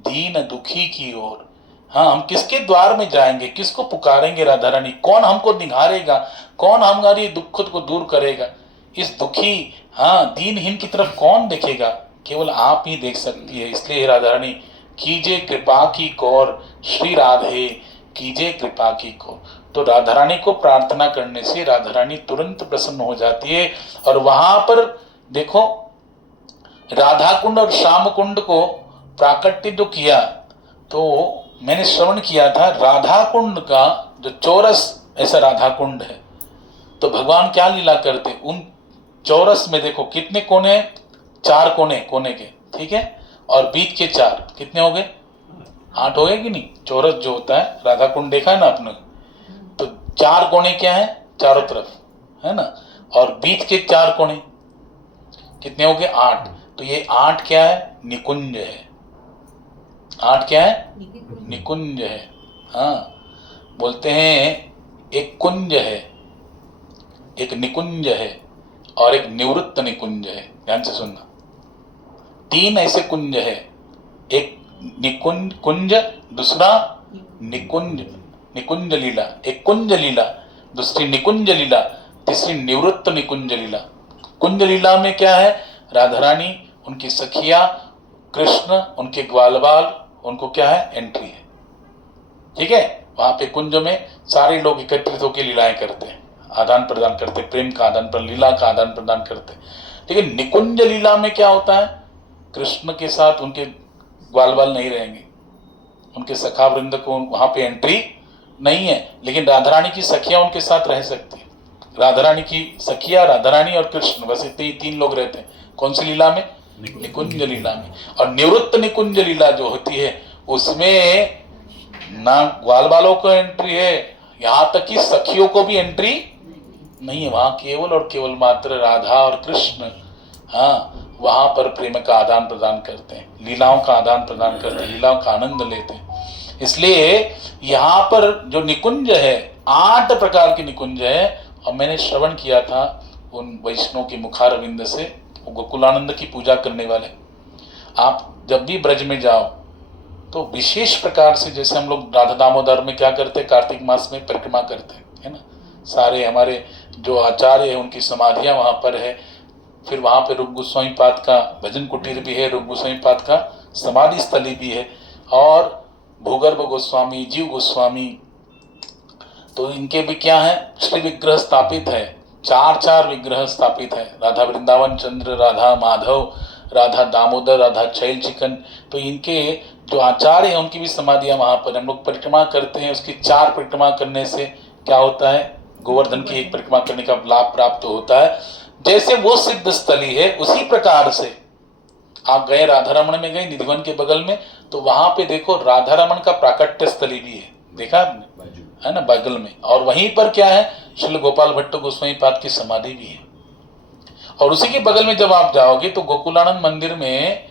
दीन दुखी की ओर। हाँ, हम किसके द्वार में जाएंगे, किसको पुकारेंगे? राधा रानी। कौन हमको निहारेगा, कौन हमारी दुख को दूर करेगा? इस दुखी, हाँ, दीनहीन की तरफ कौन देखेगा? केवल आप ही देख सकती है। इसलिए राधा रानी कीजिए कृपा की कौर, श्री राधे कीजिए कृपा की को। तो राधा रानी को प्रार्थना करने से राधा रानी तुरंत प्रसन्न हो जाती है। और वहां पर देखो राधा कुंड और श्याम कुंड को प्राकट्य जो किया, तो मैंने श्रवण किया था राधा कुंड का जो चौरस ऐसा राधा कुंड है, तो भगवान क्या लीला करते, उन चौरस में देखो कितने कोने, 4 कोने कोने के, ठीक है, और बीच के 4 कितने हो गए, 8 हो गए कि नहीं। चौरस जो होता है राधा कुंड देखा है ना आपने, तो 4 कोने क्या है चारों तरफ, है ना, और बीच के 4 कोने कितने हो गए, 8। तो ये 8 क्या है, निकुंज है। 8 क्या है, निकुंज है। हाँ, बोलते हैं एक कुंज है, एक निकुंज है और एक निवृत्त निकुंज है। ध्यान से सुनना, 3 ऐसे कुंज है, एक निकुंज कुंज, दूसरा निकुंज निकुंज लीला, एक कुंज लीला, दूसरी निकुंज लीला, तीसरी निवृत्त निकुंज लीला। कुंज लीला में क्या है, राधा रानी, उनकी सखिया, कृष्ण, उनके ग्वाल बाल, उनको क्या है, एंट्री है, ठीक है। वहां पे कुंज में सारे लोग एकत्रित होकर लीलाएं करते हैं, आदान प्रदान करते, प्रेम का आदान प्रदान, लीला का आदान प्रदान करते। लेकिन निकुंज लीला में क्या होता है, कृष्ण के साथ उनके ग्वाल बाल नहीं रहेंगे, उनके सखा वृंद को वहां पे एंट्री नहीं है, लेकिन राधा रानी की सखिया उनके साथ रह सकती है। राधा रानी की सखिया, राधा रानी और कृष्ण, बस इतने ही 3 लोग रहते हैं। कौन सी लीला में, निकुंज लीला में। और निवृत्त निकुंज लीला जो होती है उसमें ना ग्वाल बालों को एंट्री है, यहां तक कि सखियों को भी एंट्री नहीं है। वहां केवल और केवल मात्र राधा और कृष्ण, हाँ, वहां पर प्रेम का आदान प्रदान करते हैं, लीलाओं का आदान प्रदान करते हैं, लीलाओं का आनंद लेते हैं। इसलिए यहाँ पर जो निकुंज है, 8 प्रकार के निकुंज है। और मैंने श्रवण किया था उन वैष्णव के मुखारविंद से, वो गोकुलानंद की पूजा करने वाले। आप जब भी ब्रज में जाओ तो विशेष प्रकार से, जैसे हम लोग राधा दामोदर में क्या करते हैं, कार्तिक मास में परिक्रमा करते हैं, है ना, सारे हमारे जो आचार्य है उनकी समाधियां वहां पर है। फिर वहां पे रूप गोस्वामी पाद का भजन कुटीर भी है, रूप गोस्वामी पाद का समाधि स्थली भी है, और भूगर्भ गोस्वामी, जीव गोस्वामी, तो इनके भी क्या है, श्री विग्रह स्थापित है, 4 विग्रह स्थापित है, राधा वृंदावन चंद्र, राधा माधव, राधा दामोदर, राधा छैल चिकन। तो इनके जो आचार्य हैं उनकी भी समाधियां वहां पर हम लोग परिक्रमा करते हैं। उसकी 4 परिक्रमा करने से क्या होता है, गोवर्धन की 1 परिक्रमा करने का लाभ प्राप्त होता है। जैसे वो सिद्ध स्थली है, उसी प्रकार से आप गए राधा रमण में, गए निधिवन के बगल में, तो वहां पे देखो राधा रमण का प्राकट्य स्थली भी है, देखा आपने, है ना, बगल में। और वहीं पर क्या है, श्रील गोपाल भट्ट गोस्वामी पाद की समाधि भी है। और उसी के बगल में जब आप जाओगे तो गोकुलानंद मंदिर में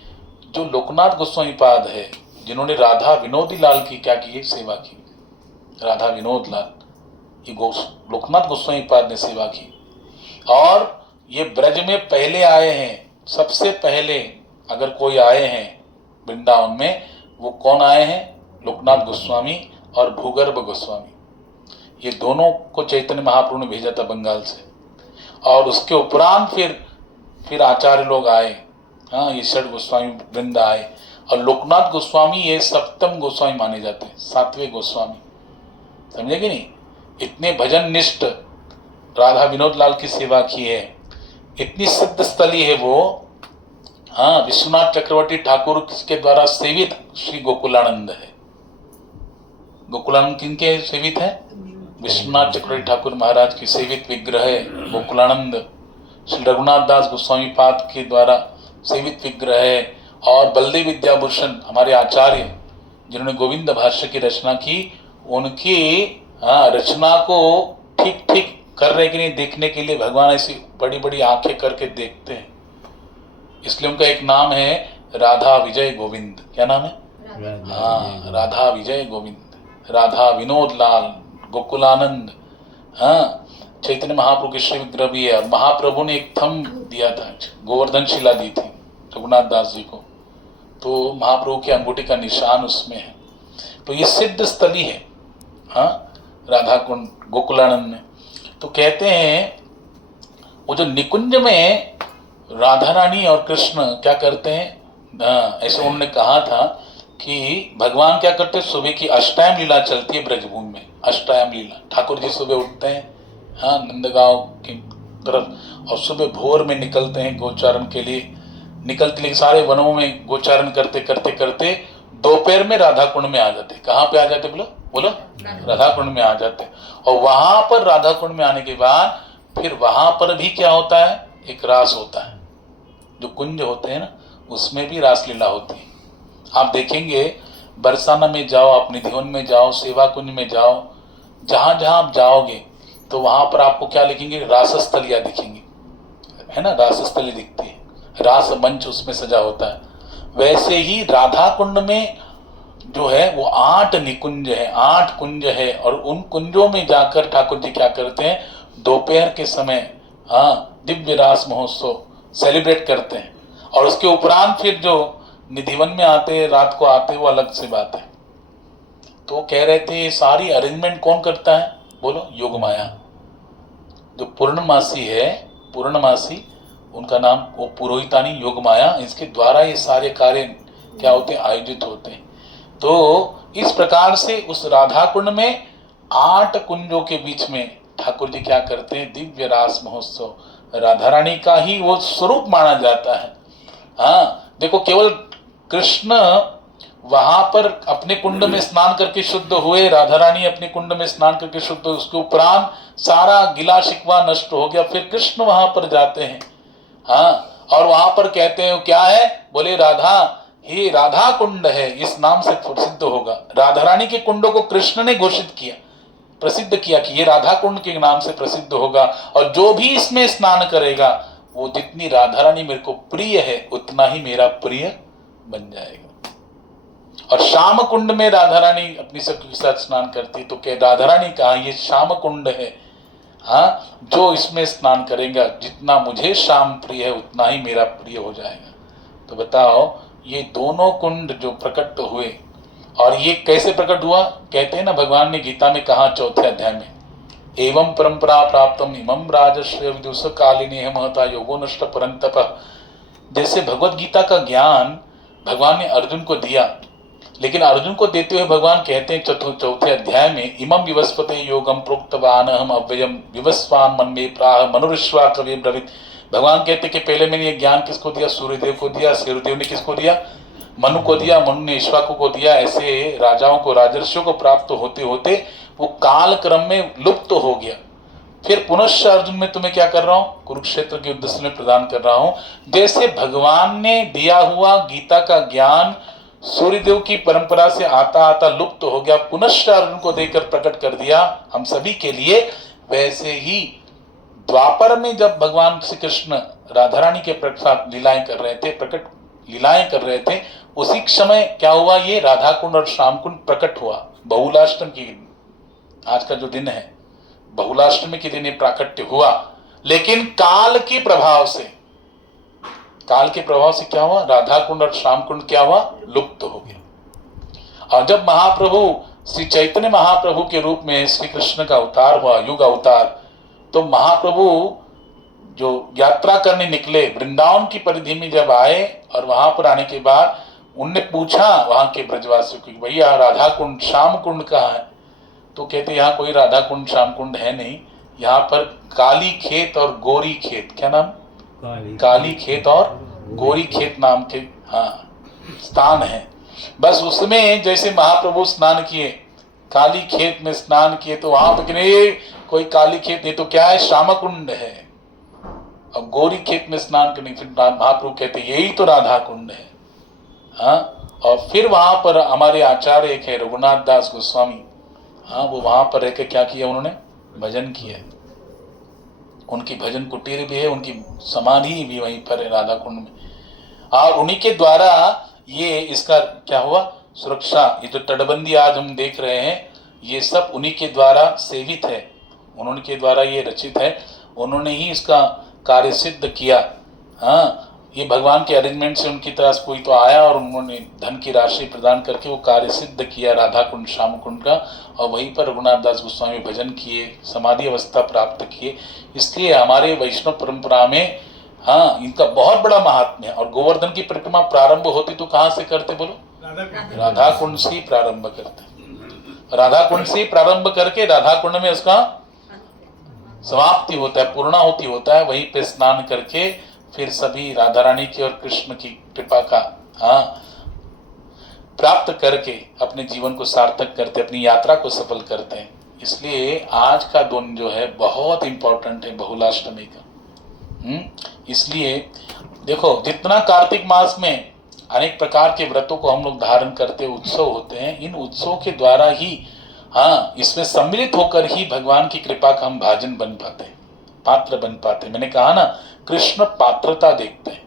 जो लोकनाथ गोस्वामी पाद है, जिन्होंने राधा विनोदी लाल की क्या की सेवा की, राधा विनोद लाल, ये लोकनाथ गोस्वामी पाद ने सेवा की। और ये ब्रज में पहले आए हैं, सबसे पहले अगर कोई आए हैं वृंदावन में, वो कौन आए हैं, लोकनाथ गोस्वामी और भूगर्भ गोस्वामी। ये दोनों को चैतन्य महाप्रभु ने भेजा था बंगाल से। और उसके उपरांत फिर आचार्य लोग आए, हाँ, ये 6 गोस्वामी वृंद आए। और लोकनाथ गोस्वामी ये 7म गोस्वामी माने जाते हैं, 7वें गोस्वामी, समझे कि नहीं। इतने भजन निष्ठ राधा विनोद लाल की सेवा की है, इतनी सिद्ध स्थली है वो। हाँ, विश्वनाथ चक्रवर्ती ठाकुर के द्वारा सेवित श्री गोकुलानंद है। गोकुलानंद किनके सेवित है, विश्वनाथ चक्रवर्ती ठाकुर महाराज की सेवित विग्रह है गोकुलानंद। श्री रघुनाथ दास गोस्वामी पाद के द्वारा सेवित विग्रह है। और बलदेव विद्याभूषण हमारे आचार्य, जिन्होंने गोविंद भाष्य की रचना की, उनकी रचना को ठीक ठीक कर रहे कि नहीं देखने के लिए भगवान ऐसी बड़ी बड़ी आंखें करके देखते हैं। इसलिए उनका एक नाम है राधा विजय गोविंद। क्या नाम है, हाँ, राधा विजय गोविंद, राधा विनोद लाल, गोकुलानंद। हाँ, चैतन्य महाप्रभु की श्री विग्रह भी है। और महाप्रभु ने एक थंब दिया था, गोवर्धन शिला दी थी रघुनाथ दास जी को, तो महाप्रभु की अंगूठी का निशान उसमें है। तो ये सिद्ध स्थली है, हाँ, राधा कुंड गोकुलानंद में। तो कहते हैं वो जो निकुंज में राधा रानी और कृष्ण क्या करते हैं, ऐसे उन्होंने कहा था कि भगवान क्या करते, सुबह की अष्टायम लीला चलती है ब्रजभूमि में। अष्टायम लीला, ठाकुर जी सुबह उठते हैं, हाँ, नंदगांव की तरफ, और सुबह भोर में निकलते हैं गोचारण के लिए। निकलते लेकिन सारे वनों में गोचारण करते करते करते दोपहर में राधा कुंड में आ जाते। कहाँ पे आ जाते बोलो बोलो? राधा कुंड में आ जाते। और वहां पर राधा कुंड में आने के बाद फिर वहां पर भी क्या होता है, एक रास होता है। जो कुंज होते हैं ना, उसमें भी रासलीला होती है। आप देखेंगे बरसाना में जाओ, आप निधिवन में जाओ, सेवा कुंज में जाओ, जहां जहां आप जाओगे तो वहां पर आपको क्या लिखेंगे, रासस्थलियां दिखेंगी, है ना, रासस्थली दिखती है, रास मंच उसमें सजा होता है। वैसे ही राधा कुंड में जो है वो 8 निकुंज है, 8 कुंज है, और उन कुंजों में जाकर ठाकुर जी क्या करते हैं, दोपहर के समय, हाँ, दिव्य रास महोत्सव सेलिब्रेट करते हैं। और उसके उपरांत फिर जो निधिवन में आते हैं, रात को आते हैं, वो अलग से बात है। तो कह रहे थे ये सारी अरेंजमेंट कौन करता है बोलो? योग माया। जो पूर्णमासी है, पूर्णमासी उनका नाम, वो पुरोहितानी योग माया, इसके द्वारा ये सारे कार्य क्या होते हैं, आयोजित होते हैं। तो इस प्रकार से उस राधा कुंड में 8 कुंजों के बीच में ठाकुर जी क्या करते हैं, दिव्य रास महोत्सव, राधा रानी का ही वो स्वरूप माना जाता है। हाँ, देखो, केवल कृष्ण वहां पर अपने कुंड में स्नान करके शुद्ध हुए, राधा रानी अपने कुंड में स्नान करके शुद्ध हुए, उसके उपरांत सारा गिला शिकवा नष्ट हो गया, फिर कृष्ण वहां पर जाते हैं, हाँ, और वहां पर कहते हैं क्या है, बोले राधा, ये राधा कुंड है, इस नाम से प्रसिद्ध होगा। राधा रानी के कुंडों को कृष्ण ने घोषित किया, प्रसिद्ध किया कि ये राधा कुंड के नाम से प्रसिद्ध होगा, और जो भी इसमें स्नान करेगा वो जितनी राधा रानी मेरे को प्रिय है उतना ही मेरा प्रिय बन जाएगा। और श्याम कुंड में राधा रानी अपनी सखी के साथ स्नान करती, तो क्या राधा रानी कहा, ये श्याम कुंड है, हाँ, जो इसमें स्नान करेगा जितना मुझे श्याम प्रिय है उतना ही मेरा प्रिय हो जाएगा। तो बताओ, ये दोनों कुंड जो प्रकट हुए, और ये कैसे प्रकट हुआ, कहते हैं ना, भगवान ने गीता में कहा 4थे अध्याय में, एवं परंपरा प्राप्तम इमं राजश्रेय विदुष कालिने महता योगो नष्ट परंतप। जैसे भगवत गीता का ज्ञान भगवान ने अर्जुन को दिया, लेकिन अर्जुन को देते हुए भगवान कहते हैं 4थे अध्याय में, इमं विवस्वते योगम प्रोक्तवान अहम अव्ययम विवस्वान मन में प्राह मनुष्वा कवि ब्रवीत। भगवान कहते कि पहले मैंने ये ज्ञान किसको दिया, सूर्यदेव को दिया, सूर्यदेव ने किसको दिया, मनु को दिया, मनु ने ईश्वाकु को दिया। ऐसे राजाओं को, राजर्षियों को प्राप्त होते होते वो काल क्रम में लुप्त हो गया। फिर पुनश्च अर्जुन में तुम्हें क्या कर रहा हूं, कुरुक्षेत्र के युद्ध में प्रदान कर रहा हूं। जैसे भगवान ने दिया हुआ गीता का ज्ञान सूर्यदेव की परंपरा से आता आता लुप्त हो गया, पुनश्च अर्जुन को देकर प्रकट कर दिया हम सभी के लिए, वैसे ही द्वापर में जब भगवान श्री कृष्ण राधा रानी के साथ लीलाएं कर रहे थे, प्रकट लीलाएं कर रहे थे, उसी समय क्या हुआ, ये राधा कुंड और श्याम कुंड प्रकट हुआ। बहुलाष्टम की, आज का जो दिन है बहुलाष्टमी के दिन ये प्राकट्य हुआ। लेकिन काल के प्रभाव से, काल के प्रभाव से क्या हुआ, राधा कुंड और श्याम कुंड क्या हुआ, लुप्त हो गया। और जब महाप्रभु श्री चैतन्य महाप्रभु के रूप में श्री कृष्ण का अवतार हुआ, युग अवतार, तो महाप्रभु जो यात्रा करने निकले वृंदावन की परिधि में जब आए, और वहां पर आने के बाद उनने पूछा वहां के ब्रजवासियों को, भैया राधा कुंड श्याम कुंड कहाँ है? तो कहते यहाँ कोई राधा कुंड श्याम कुंड है नहीं, यहाँ पर काली खेत और गोरी खेत, क्या नाम, काली खेत और गोरी खेत नाम के, हाँ, स्थान है। बस उसमें जैसे महाप्रभु स्नान किए, काली खेत में स्नान किए, तो वहां पर नहीं कोई काली खेत नहीं, तो क्या है, श्याम कुंड है। और गोरी खेत में स्नान करने, फिर महाप्रभु कहते यही तो राधा कुंड है, हाँ। और फिर वहां पर हमारे आचार्य एक है रघुनाथ दास गोस्वामी, हाँ, वो वहां पर रहकर क्या किया, उन्होंने भजन किया। उनकी भजन कुटीर भी है, उनकी समाधि भी वहीं पर है राधा कुंड में, और उन्हीं के द्वारा ये इसका क्या हुआ, सुरक्षा, ये जो तटबंदी आज हम देख रहे हैं, ये सब उन्हीं के द्वारा सेवित है, उन्होंने के द्वारा ये रचित है, उन्होंने ही इसका कार्य सिद्ध किया। हाँ, ये भगवान के अरेंजमेंट से उनकी तरफ कोई तो आया और उन्होंने धन की राशि प्रदान करके वो कार्य सिद्ध किया राधा कुंड श्याम कुंड का, और वहीं पर रघुनाथ दास गोस्वामी भजन किए, समाधि अवस्था प्राप्त किए। इसलिए हमारे वैष्णव परंपरा में, हाँ, इनका बहुत बड़ा महात्म्य है। और गोवर्धन की परिक्रमा प्रारंभ होती तो कहाँ से करते बोलो, राधा कुंड से ही प्रारंभ करते हैं। राधा कुंड से प्रारंभ करके राधा कुंड में उसका समाप्ति होता है, पूर्णाहुति होता है। वहीं पे स्नान करके फिर सभी राधा रानी की और कृष्ण की कृपा का प्राप्त करके अपने जीवन को सार्थक करते, अपनी यात्रा को सफल करते हैं। इसलिए आज का दिन जो है बहुत इंपॉर्टेंट है, बहुलाष्टमी का। इसलिए देखो, जितना कार्तिक मास में अनेक प्रकार के व्रतों को हम लोग धारण करते, उत्सव होते हैं, इन उत्सवों के द्वारा ही इसमें सम्मिलित होकर ही भगवान की कृपा का हम भाजन बन पाते हैं, पात्र बन पाते हैं। मैंने कहा ना, कृष्ण पात्रता देखते हैं,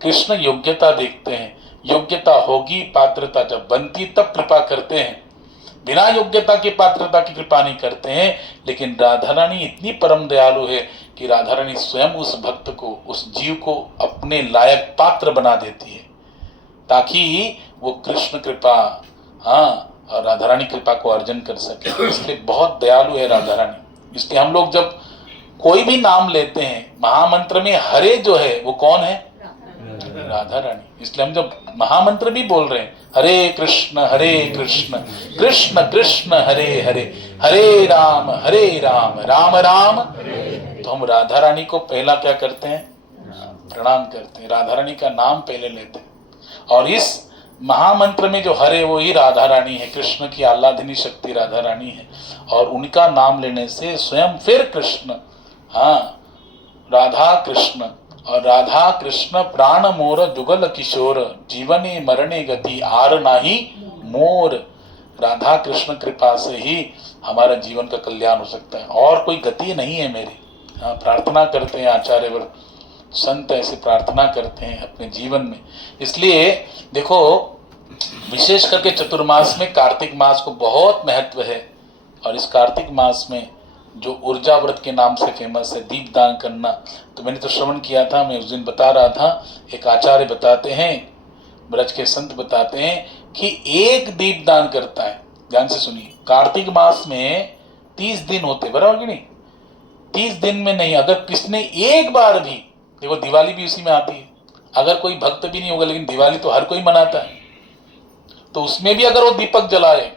कृष्ण योग्यता देखते हैं। योग्यता होगी, पात्रता जब बनती तब कृपा करते हैं। बिना योग्यता की पात्रता की कृपा नहीं करते हैं। लेकिन राधा रानी इतनी परम दयालु है कि राधा रानी स्वयं उस भक्त को, उस जीव को अपने लायक पात्र बना देती है, ताकि वो कृष्ण कृपा और राधा रानी कृपा को अर्जन कर सके। इसलिए बहुत दयालु है राधा रानी। इसलिए हम लोग जब कोई भी नाम लेते हैं, महामंत्र में हरे जो है वो कौन है? राधा रानी। इसलिए हम जब महामंत्र भी बोल रहे हैं, हरे कृष्ण कृष्ण कृष्ण हरे हरे, हरे राम राम राम, तो हम राधा रानी को पहला क्या करते हैं? प्रणाम करते हैं, राधा रानी का नाम पहले लेते हैं। और इस महामंत्र में जो हरे वो ही राधा रानी है, कृष्ण की आह्लादिनी शक्ति राधा रानी है। और उनका नाम लेने से स्वयं फिर कृष्ण, राधा कृष्ण, और राधा कृष्ण प्राण मोर जुगल किशोर, जीवने मरणे गति आर नाही मोर। राधा कृष्ण कृपा से ही हमारा जीवन का कल्याण हो सकता है, और कोई गति नहीं है मेरी। प्रार्थना करते हैं आचार्य वर्ग, संत ऐसे प्रार्थना करते हैं अपने जीवन में। इसलिए देखो, विशेष करके चतुर्मास में कार्तिक मास को बहुत महत्व है। और इस कार्तिक मास में जो ऊर्जा व्रत के नाम से फेमस है, दीपदान करना, तो मैंने तो श्रवण किया था, मैं उस दिन बता रहा था, एक आचार्य बताते हैं, ब्रज के संत बताते हैं कि एक दीपदान करता है, ध्यान से सुनिए, कार्तिक मास में 30 दिन होते, बराबर कि नहीं? 30 दिन में नहीं, अगर किसने एक बार भी, देखो दिवाली भी उसी में आती है, अगर कोई भक्त भी नहीं होगा, लेकिन दिवाली तो हर कोई मनाता है, तो उसमें भी अगर वो दीपक जलाए,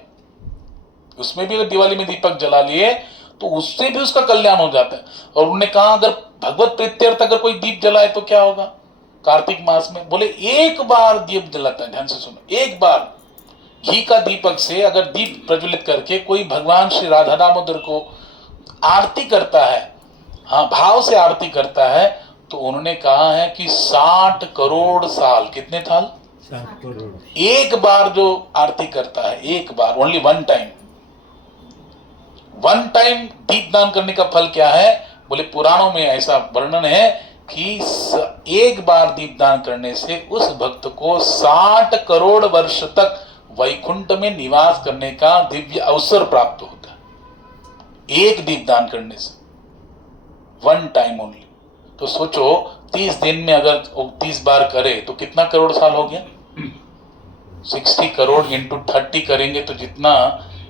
उसमें भी अगर दिवाली में दीपक जला लिए तो उससे भी उसका कल्याण हो जाता है। और उन्होंने कहा अगर भगवत प्रीत्यर्थ अगर कोई दीप जलाए तो क्या होगा कार्तिक मास में? बोले एक बार दीप जलाता है, ध्यान से सुनो, एक बार घी का दीपक से अगर दीप प्रज्वलित करके कोई भगवान श्री राधा दामोदर को आरती करता है, भाव से आरती करता है, तो उन्होंने कहा है कि 60 करोड़ साल, कितने साल? 60 करोड़। एक बार जो आरती करता है, एक बार, ओनली वन टाइम दीपदान करने का फल क्या है? बोले पुराणों में ऐसा वर्णन है कि एक बार दीपदान करने से उस भक्त को 60 करोड़ वर्ष तक वैकुंठ में निवास करने का दिव्य अवसर प्राप्त होता है, एक दीपदान करने से, वन टाइम ओनली। तो सोचो 30 दिन में अगर 30 बार करे तो कितना करोड़ साल हो गया? 60 करोड़ इंटू 30 करेंगे तो जितना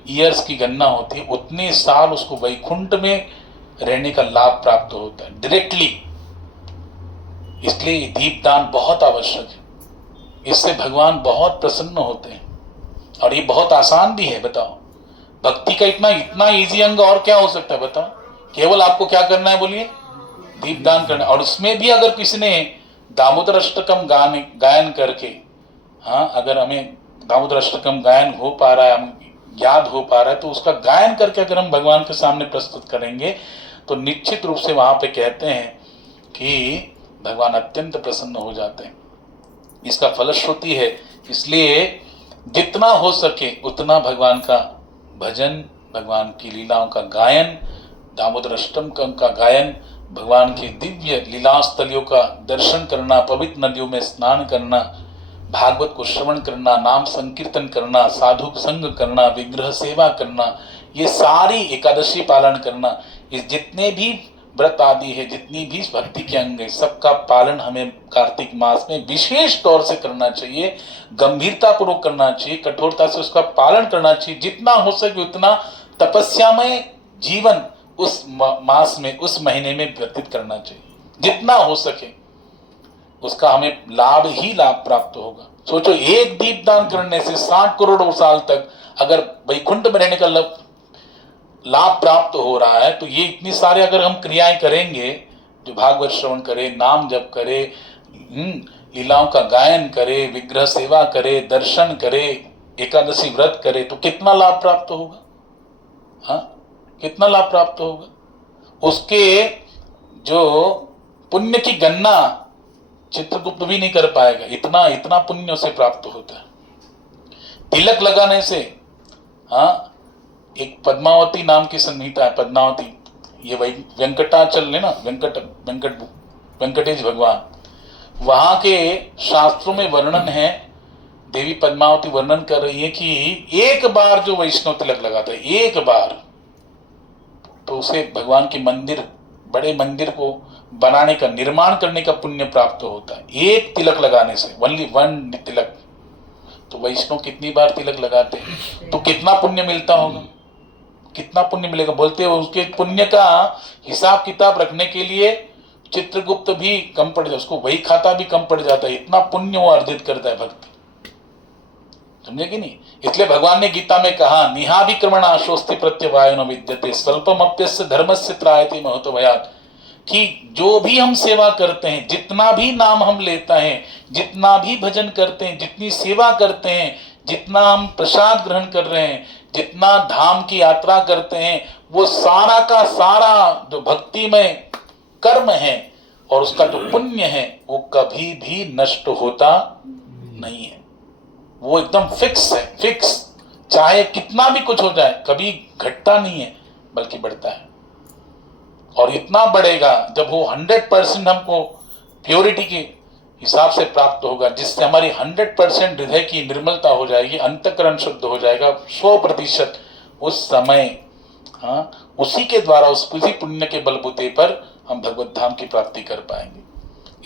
ईयर्स की गणना होती है, उतने साल उसको वैकुंठ में रहने का लाभ प्राप्त होता है डायरेक्टली। इसलिए दीपदान बहुत आवश्यक है, इससे भगवान बहुत प्रसन्न होते हैं, और ये बहुत आसान भी है। बताओ, भक्ति का इतना इजी अंग और क्या हो सकता है? बताओ, केवल आपको क्या करना है? बोलिए, दीपदान करना। और उसमें भी अगर किसी ने दामोदर अष्टकम गायन करके, अगर हमें दामोदर अष्टकम गायन हो पा रहा है, हम याद हो पा रहा है, तो उसका गायन करके अगर हम भगवान के सामने प्रस्तुत करेंगे तो निश्चित रूप से वहां पे कहते हैं कि भगवान अत्यंत प्रसन्न हो जाते हैं। इसका फलश्रुति है। इसलिए जितना हो सके उतना भगवान का भजन, भगवान की लीलाओं का गायन, दामोदर अष्टकम का गायन, भगवान की दिव्य लीलास्थलियों का दर्शन करना, पवित्र नदियों में स्नान करना, भागवत को श्रवण करना, नाम संकीर्तन करना, साधु संग करना, विग्रह सेवा करना, ये सारी एकादशी पालन करना, ये जितने भी व्रत आदि है, जितनी भी भक्ति के अंग है, सबका पालन हमें कार्तिक मास में विशेष तौर से करना चाहिए, गंभीरता पूर्वक करना चाहिए, कठोरता से उसका पालन करना चाहिए। जितना हो सके उतना तपस्यामय जीवन उस मास में, उस महीने में व्यतीत करना चाहिए, जितना हो सके। उसका हमें लाभ ही लाभ प्राप्त होगा। सोचो, एक दीपदान करने से 60 करोड़ साल तक अगर वैकुंठ में रहने का लाभ प्राप्त हो रहा है, तो ये इतनी सारे अगर हम क्रियाएं करेंगे, जो भागवत श्रवण करे, नाम जप करे, लीलाओं का गायन करे, विग्रह सेवा करे, दर्शन करे, एकादशी व्रत करे, तो कितना लाभ प्राप्त होगा। हाँ, कितना लाभ प्राप्त होगा। उसके जो पुण्य की गणना चित्रगुप्त भी नहीं कर पाएगा, इतना इतना पुण्य उसे प्राप्त होता है। तिलक लगाने से, हाँ, एक पद्मावती नाम की संहिता है, पद्मावती, ये वही वेंकटाचल है ना, वेंकटेश भगवान, वहां के शास्त्रों में वर्णन है, देवी पद्मावती वर्णन कर रही है कि एक बार जो वैष्णव तिलक लगाता है, एक बार, तो उसे भगवान के मंदिर, बड़े मंदिर को बनाने का, निर्माण करने का पुण्य प्राप्त होता है, एक तिलक लगाने से, ओनली वन तिलक। तो वैष्णव कितनी बार तिलक लगाते हैं, तो कितना पुण्य मिलता होगा, कितना पुण्य मिलेगा। बोलते हैं उसके पुण्य का हिसाब किताब रखने के लिए चित्रगुप्त भी कम पड़ जाता, उसको वही खाता भी कम पड़ जाता है, इतना पुण्य वो अर्जित करता है भक्ति। समझे कि नहीं। इसलिए भगवान ने गीता में कहा, निहाभिक्रमण आशोस्ति प्रत्यवायो न विद्यते स्वल्पमप्यस्य धर्मस्य त्रायते महतो भयात्, कि जो भी हम सेवा करते हैं, जितना भी नाम हम लेता है, जितना भी भजन करते हैं, जितनी सेवा करते हैं, जितना हम प्रसाद ग्रहण कर रहे हैं, जितना धाम की यात्रा करते हैं, वो सारा का सारा जो भक्ति में कर्म है और उसका जो पुण्य है, वो कभी भी नष्ट होता नहीं है। वो एकदम फिक्स है, फिक्स, चाहे कितना भी कुछ हो जाए, कभी घटता नहीं है बल्कि बढ़ता है। और इतना बढ़ेगा जब वो 100% हमको प्योरिटी के हिसाब से प्राप्त होगा, जिससे हमारी 100% हृदय की निर्मलता हो जाएगी, अंतःकरण शुद्ध हो जाएगा 100%। उस समय, हाँ, उसी के द्वारा, उसी पुण्य के बलबूते पर हम भगवत धाम की प्राप्ति कर पाएंगे।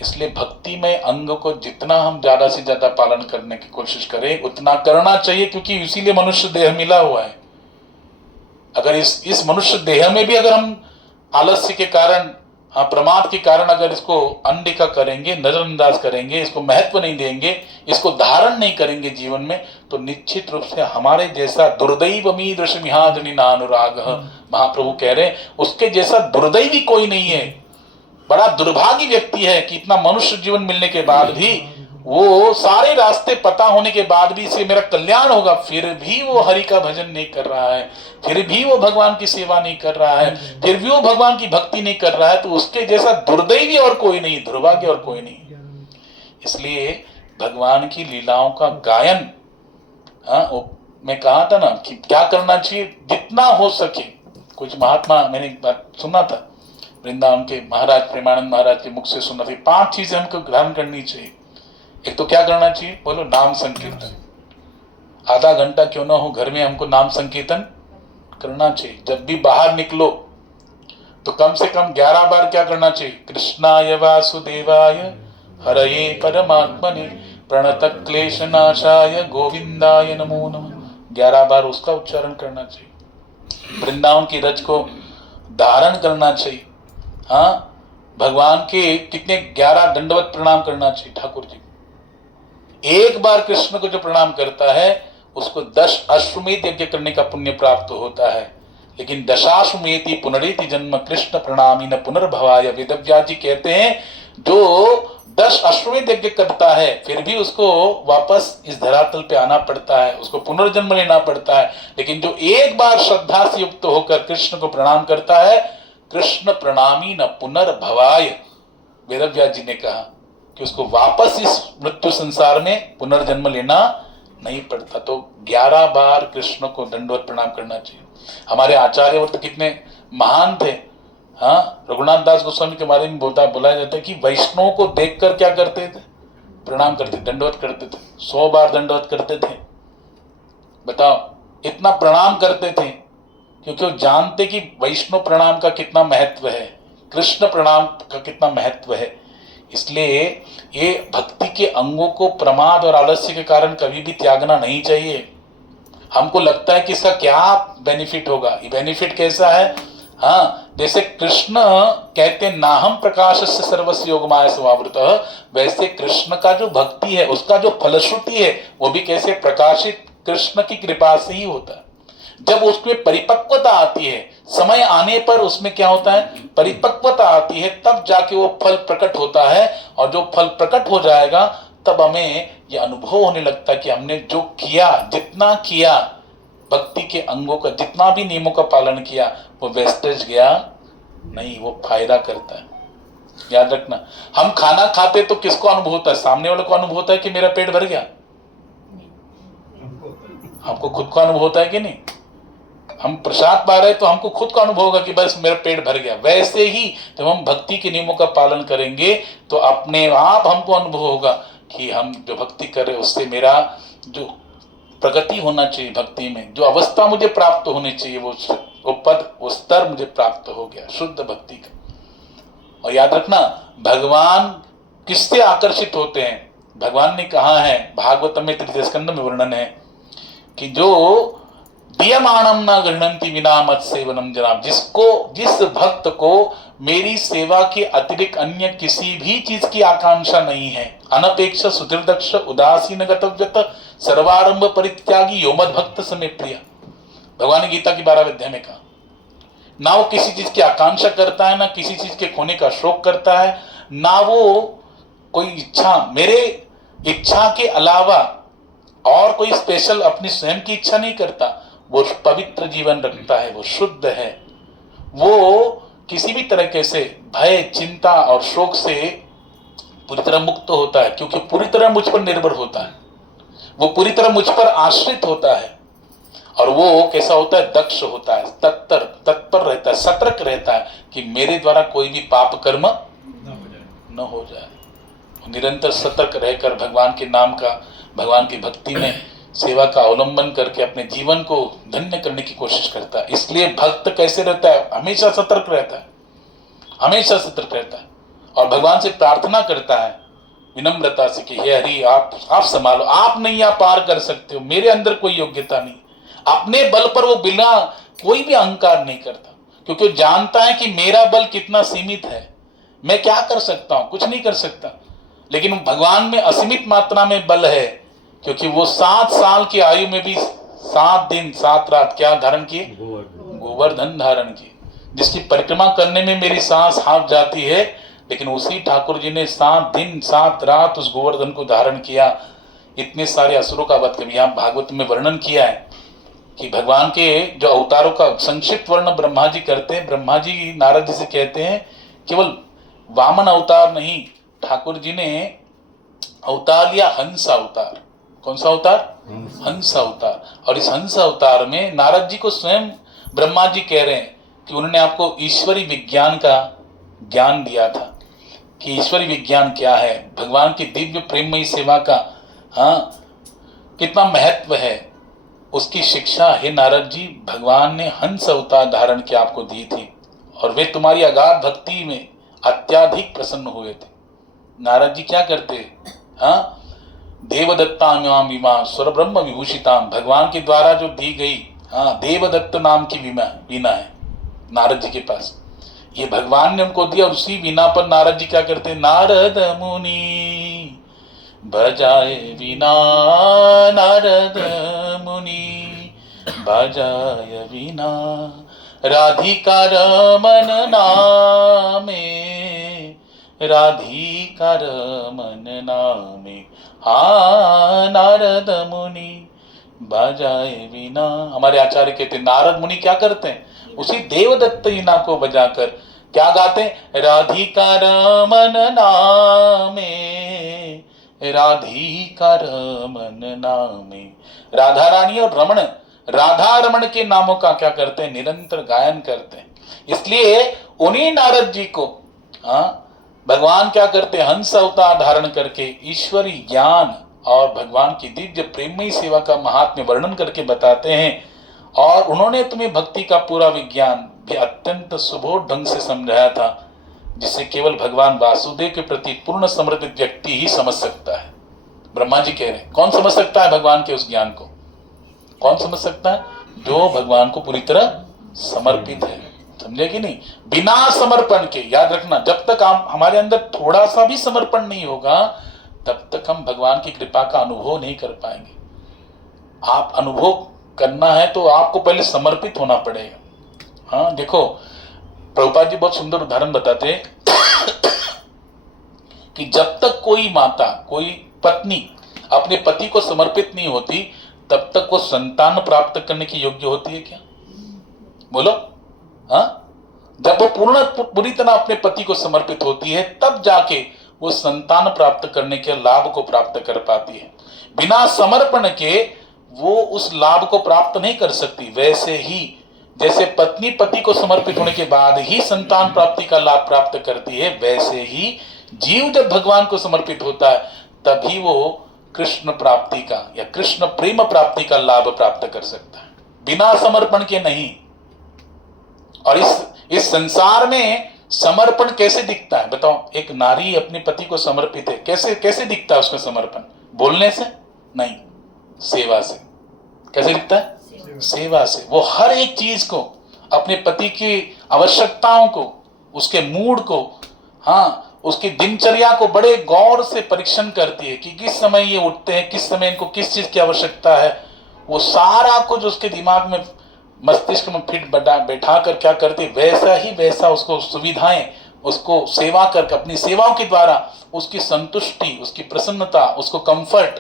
इसलिए भक्ति में अंग को जितना हम ज्यादा से ज्यादा पालन करने की कोशिश करें, उतना करना चाहिए, क्योंकि इसीलिए मनुष्य देह मिला हुआ है। अगर इस मनुष्य देह में भी अगर हम आलस्य के कारण, हाँ, प्रमाद के कारण अगर इसको अनदेखा करेंगे, नजरअंदाज करेंगे, इसको महत्व नहीं देंगे, इसको धारण नहीं करेंगे जीवन में, तो निश्चित रूप से हमारे जैसा दुर्दैवमी दृश्यमिहाजनि नानुराग, महाप्रभु कह रहे हैं, उसके जैसा दुर्दैवी कोई नहीं है। बड़ा दुर्भागी व्यक्ति है कि इतना मनुष्य जीवन मिलने के बाद भी, वो सारे रास्ते पता होने के बाद भी इसे मेरा कल्याण होगा, फिर भी वो हरि का भजन नहीं कर रहा है, फिर भी वो भगवान की सेवा नहीं कर रहा है, फिर भी वो भगवान की भक्ति नहीं कर रहा है, तो उसके जैसा दुर्दैवी और कोई नहीं, दुर्भाग्य और कोई नहीं। इसलिए भगवान की लीलाओं का गायन, हाँ, मैं कहा था ना कि क्या करना चाहिए, जितना हो सके। कुछ महात्मा, मैंने एक बात सुना था वृंदावन के महाराज प्रेमानंद महाराज के मुख से सुना था, 5 चीजें हमको ग्रहण करनी चाहिए। एक तो क्या करना चाहिए, बोलो, नाम संकीर्तन। आधा घंटा क्यों ना हो, घर में हमको नाम संकीर्तन करना चाहिए। जब भी बाहर निकलो तो कम से कम 11 बार क्या करना चाहिए, कृष्णाय वासुदेवाय हरये परमात्मने प्रणत क्लेश नाशाय गोविंदाय नमो नमः, 11 बार उसका उच्चारण करना चाहिए। वृंदावन की रज को धारण करना चाहिए। हाँ, भगवान के कितने 11 दंडवत प्रणाम करना चाहिए ठाकुर जी। एक बार कृष्ण को जो प्रणाम करता है उसको 10 अश्वमेध यज्ञ करने का पुण्य प्राप्त होता है। लेकिन दशाश्वमेधि पुनरेति जन्म कृष्ण प्रणामी न पुनर्भवाय, वेदव्यास जी कहते हैं, जो 10 अश्वमेध यज्ञ करता है फिर भी उसको वापस इस धरातल पे आना पड़ता है, उसको पुनर्जन्म लेना पड़ता है। लेकिन जो एक बार श्रद्धा से युक्त होकर कृष्ण को प्रणाम करता है, कृष्ण प्रणामी न पुनर्भवाय, वेदव्यास जी ने कहा कि उसको वापस इस मृत्यु संसार में पुनर्जन्म लेना नहीं पड़ता। तो 11 बार कृष्ण को दंडवत प्रणाम करना चाहिए। हमारे आचार्यवर्त कितने महान थे। हाँ, रघुनाथ दास गोस्वामी के बारे में बोला जाता है कि वैष्णव को देखकर क्या करते थे, प्रणाम करते, दंडवत करते थे, 100 बार दंडवत करते थे। बताओ, इतना प्रणाम करते थे क्योंकि वो जानते कि वैष्णव प्रणाम का कितना महत्व है, कृष्ण प्रणाम का कितना महत्व है। इसलिए ये भक्ति के अंगों को प्रमाद और आलस्य के कारण कभी भी त्यागना नहीं चाहिए। हमको लगता है कि इसका क्या बेनिफिट होगा, ये बेनिफिट कैसा है, हाँ, जैसे कृष्ण कहते हैं नाहम प्रकाश से सर्वस्व योगमाया समावृतः, वैसे कृष्ण का जो भक्ति है उसका जो फलश्रुति है वो भी कैसे प्रकाशित कृष्ण की कृपा से ही होता है। जब उसमें परिपक्वता आती है, समय आने पर उसमें क्या होता है, परिपक्वता आती है, तब जाके वो फल प्रकट होता है। और जो फल प्रकट हो जाएगा तब हमें ये अनुभव होने लगता है कि हमने जो किया, जितना किया, भक्ति के अंगों का जितना भी नियमों का पालन किया, वो वेस्टेज गया नहीं, वो फायदा करता है। याद रखना, हम खाना खाते तो किसको अनुभव होता है? सामने वाले को अनुभव होता है कि मेरा पेट भर गया? हमको खुद को अनुभव होता है कि नहीं? हम प्रसाद पा रहे तो हमको खुद का अनुभव होगा कि बस मेरा पेट भर गया। वैसे ही जब हम भक्ति के नियमों का पालन करेंगे तो अपने आप हमको अनुभव होगा कि हम जो भक्ति कर रहे उससे मेरा जो प्रगति होना चाहिए, भक्ति में जो अवस्था मुझे प्राप्त होनी चाहिए, वो पद, वो स्तर मुझे प्राप्त हो गया शुद्ध भक्ति का। और याद रखना, भगवान किससे आकर्षित होते हैं? भगवान ने कहा है, भागवतम में तृतीय स्कंद में वर्णन है कि जो दीयमाणम न गृह्णन्ति विना मत सेवनम जनाब, जिस भक्त को मेरी सेवा के अतिरिक्त अन्य किसी भी चीज की आकांक्षा नहीं है, अनपेक्ष सुदृदक्ष उदासीन गतव्यत सर्वारंभ परित्यागी यो मद भक्त समय प्रिय, भगवान ने गीता की 12वें अध्याय में कहा। ना वो किसी चीज की आकांक्षा करता है, ना किसी चीज के खोने का शोक करता है, ना वो कोई इच्छा, मेरे इच्छा के अलावा और कोई स्पेशल अपनी स्वयं की इच्छा नहीं करता। वो पवित्र जीवन रखता है, वो शुद्ध है, वो किसी भी तरीके से भय, चिंता और शोक से पूरी तरह मुक्त होता है, क्योंकि पूरी तरह मुझ पर निर्भर होता है, वो पूरी तरह मुझ पर आश्रित होता है। और वो कैसा होता है? दक्ष होता है, तत्पर रहता है, सतर्क रहता है कि मेरे द्वारा कोई भी पाप कर्म न हो जाए। निरंतर सतर्क रहकर भगवान के नाम का, भगवान की भक्ति में सेवा का अवलंबन करके अपने जीवन को धन्य करने की कोशिश करता है। इसलिए भक्त कैसे रहता है? हमेशा सतर्क रहता है, हमेशा सतर्क रहता है और भगवान से प्रार्थना करता है विनम्रता से कि हे हरि, आप संभालो, आप नहीं, आप पार कर सकते हो, मेरे अंदर कोई योग्यता नहीं। अपने बल पर वो बिना कोई भी अहंकार नहीं करता, क्योंकि वो जानता है कि मेरा बल कितना सीमित है, मैं क्या कर सकता हूं, कुछ नहीं कर सकता। लेकिन भगवान में असीमित मात्रा में बल है, क्योंकि वो 7 साल की आयु में भी 7 दिन 7 रात क्या धारण किए? गोवर्धन धारण किए। जिसकी परिक्रमा करने में मेरी सांस हाफ जाती है, लेकिन उसी ठाकुर जी ने 7 दिन 7 रात उस गोवर्धन को धारण किया। इतने सारे असुरों का वध किया। यहाँ भागवत में वर्णन किया है कि भगवान के जो अवतारों का संक्षिप्त वर्णन ब्रह्मा जी करते हैं। ब्रह्मा जी नारद जी से कहते हैं केवल वामन अवतार नहीं, ठाकुर जी ने अवतार लिया हंस अवतार। कौन सा अवतार? हंस अवतार। और इस हंस अवतार में नारद जी को स्वयं ब्रह्मा जी कह रहे हैं कि उन्होंने आपको ईश्वरी विज्ञान का ज्ञान दिया था कि ईश्वरी विज्ञान क्या है, भगवान की दिव्य प्रेममयी सेवा का कितना महत्व है, उसकी शिक्षा हे नारद जी भगवान ने हंस अवतार धारण के आपको दी थी, और वे तुम्हारी अगाध भक्ति में अत्याधिक प्रसन्न हुए थे। नारद जी क्या करते? देवदत्ताम विमा स्वर ब्रह्म विभूषिताम, भगवान के द्वारा जो दी गई देवदत्त नाम की वीणा है नारद जी के पास, ये भगवान ने उनको दिया। उसी वीणा पर नारद जी क्या करते? नारद मुनि बजाए वीणा, नारद मुनि बजाए वीणा, राधिका रमन नामे, राधिका रमन नामे, नारद मुनि बजाए वीणा। हमारे आचार्य कहते हैं नारद मुनि क्या करते हैं? उसी देवदत्त वीणा को बजाकर क्या गाते हैं? राधिका रमन नामे, राधिका रमन नामे। राधा रानी और रमण, राधा रमण के नामों का क्या करते हैं? निरंतर गायन करते हैं। इसलिए उन्हीं नारद जी को भगवान क्या करते हैं? हंस अवतार धारण करके ईश्वरी ज्ञान और भगवान की दिव्य प्रेममयी सेवा का महात्म्य वर्णन करके बताते हैं। और उन्होंने तुम्हें भक्ति का पूरा विज्ञान भी अत्यंत सुबोध ढंग से समझाया था, जिसे केवल भगवान वासुदेव के प्रति पूर्ण समर्पित व्यक्ति ही समझ सकता है। ब्रह्मा जी कह रहे हैं कौन समझ सकता है भगवान के उस ज्ञान को? कौन समझ सकता है? जो भगवान को पूरी तरह समर्पित है। समझे कि नहीं? बिना समर्पण के, याद रखना, जब तक हम हमारे अंदर थोड़ा सा भी समर्पण नहीं होगा तब तक हम भगवान की कृपा का अनुभव नहीं कर पाएंगे। आप अनुभव करना है तो आपको पहले समर्पित होना पड़ेगा। हाँ देखो, प्रभुपाद जी बहुत सुंदर उदाहरण बताते हैं कि जब तक कोई माता, कोई पत्नी अपने पति को समर्पित नहीं होती तब तक वो संतान प्राप्त करने की योग्य होती है क्या? बोलो। हाँ, जब वो पूरी तरह अपने पति को समर्पित होती है तब जाके वो संतान प्राप्त करने के लाभ को प्राप्त कर पाती है। बिना समर्पण के वो उस लाभ को प्राप्त नहीं कर सकती। वैसे ही जैसे पत्नी पति को समर्पित होने के बाद ही संतान प्राप्ति का लाभ प्राप्त करती है, वैसे ही जीव जब भगवान को समर्पित होता है तभी वो कृष्ण प्राप्ति का या कृष्ण प्रेम प्राप्ति का लाभ प्राप्त कर सकता है, बिना समर्पण के नहीं। और इस संसार में समर्पण कैसे दिखता है बताओ? एक नारी अपने पति को समर्पित है, कैसे कैसे दिखता है उसका समर्पण? बोलने से नहीं, सेवा से। कैसे दिखता है? सेवा से। वो हर एक चीज को, अपने पति की आवश्यकताओं को, उसके मूड को, हाँ उसकी दिनचर्या को बड़े गौर से परीक्षण करती है कि किस समय ये उठते हैं, किस समय इनको किस चीज की आवश्यकता है। वो सारा कुछ उसके दिमाग में, मस्तिष्क में फिट बैठा कर क्या करती है, वैसा ही वैसा उसको सुविधाएं, उसको सेवा करके, अपनी सेवाओं के द्वारा उसकी संतुष्टि, उसकी प्रसन्नता, उसको कंफर्ट,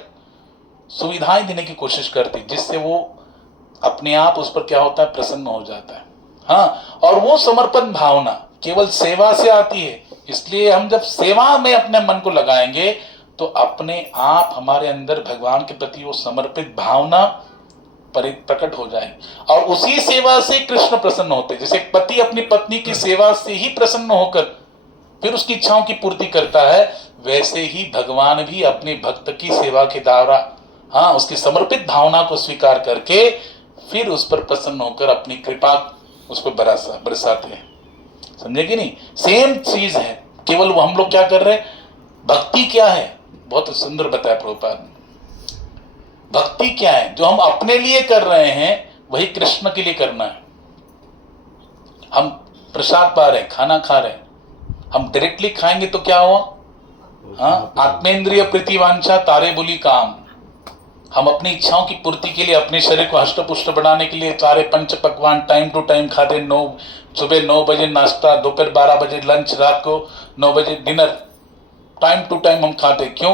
सुविधाएं देने की कोशिश करती, जिससे वो अपने आप उस पर क्या होता है, प्रसन्न हो जाता है। हाँ, और वो समर्पण भावना केवल सेवा से आती है। इसलिए हम जब सेवा में अपने मन को लगाएंगे तो अपने आप हमारे अंदर भगवान के प्रति वो समर्पित भावना प्रकट हो जाएगी और उसी सेवा से कृष्ण प्रसन्न होते हैं। जैसे पति अपनी पत्नी की सेवा से ही प्रसन्न होकर फिर उसकी इच्छाओं की पूर्ति करता है, वैसे ही भगवान भी अपने भक्त की सेवा के द्वारा, हाँ उसकी समर्पित भावना को स्वीकार करके फिर उस पर प्रसन्न होकर अपनी कृपा उस पर बरसाते हैं। समझे कि नहीं? सेम चीज है, केवल वो हम लोग क्या कर रहे हैं, भक्ति क्या है, बहुत सुंदर बताया प्रभुपाद ने। भक्ति क्या है? जो हम अपने लिए कर रहे हैं वही कृष्ण के लिए करना है। हम प्रसाद पा रहे हैं, खाना खा रहे हैं, हम डायरेक्टली खाएंगे तो क्या हुआ? हाँ, आत्मेंद्रिय प्रीति वांछा तारे बोली काम। हम अपनी इच्छाओं की पूर्ति के लिए, अपने शरीर को हष्ट पुष्ट बनाने के लिए सारे पंच पकवान टाइम टू टाइम खाते। सुबह 9 बजे नाश्ता, दोपहर 12 बजे लंच, रात को 9 बजे डिनर, टाइम टू टाइम हम खाते। क्यों?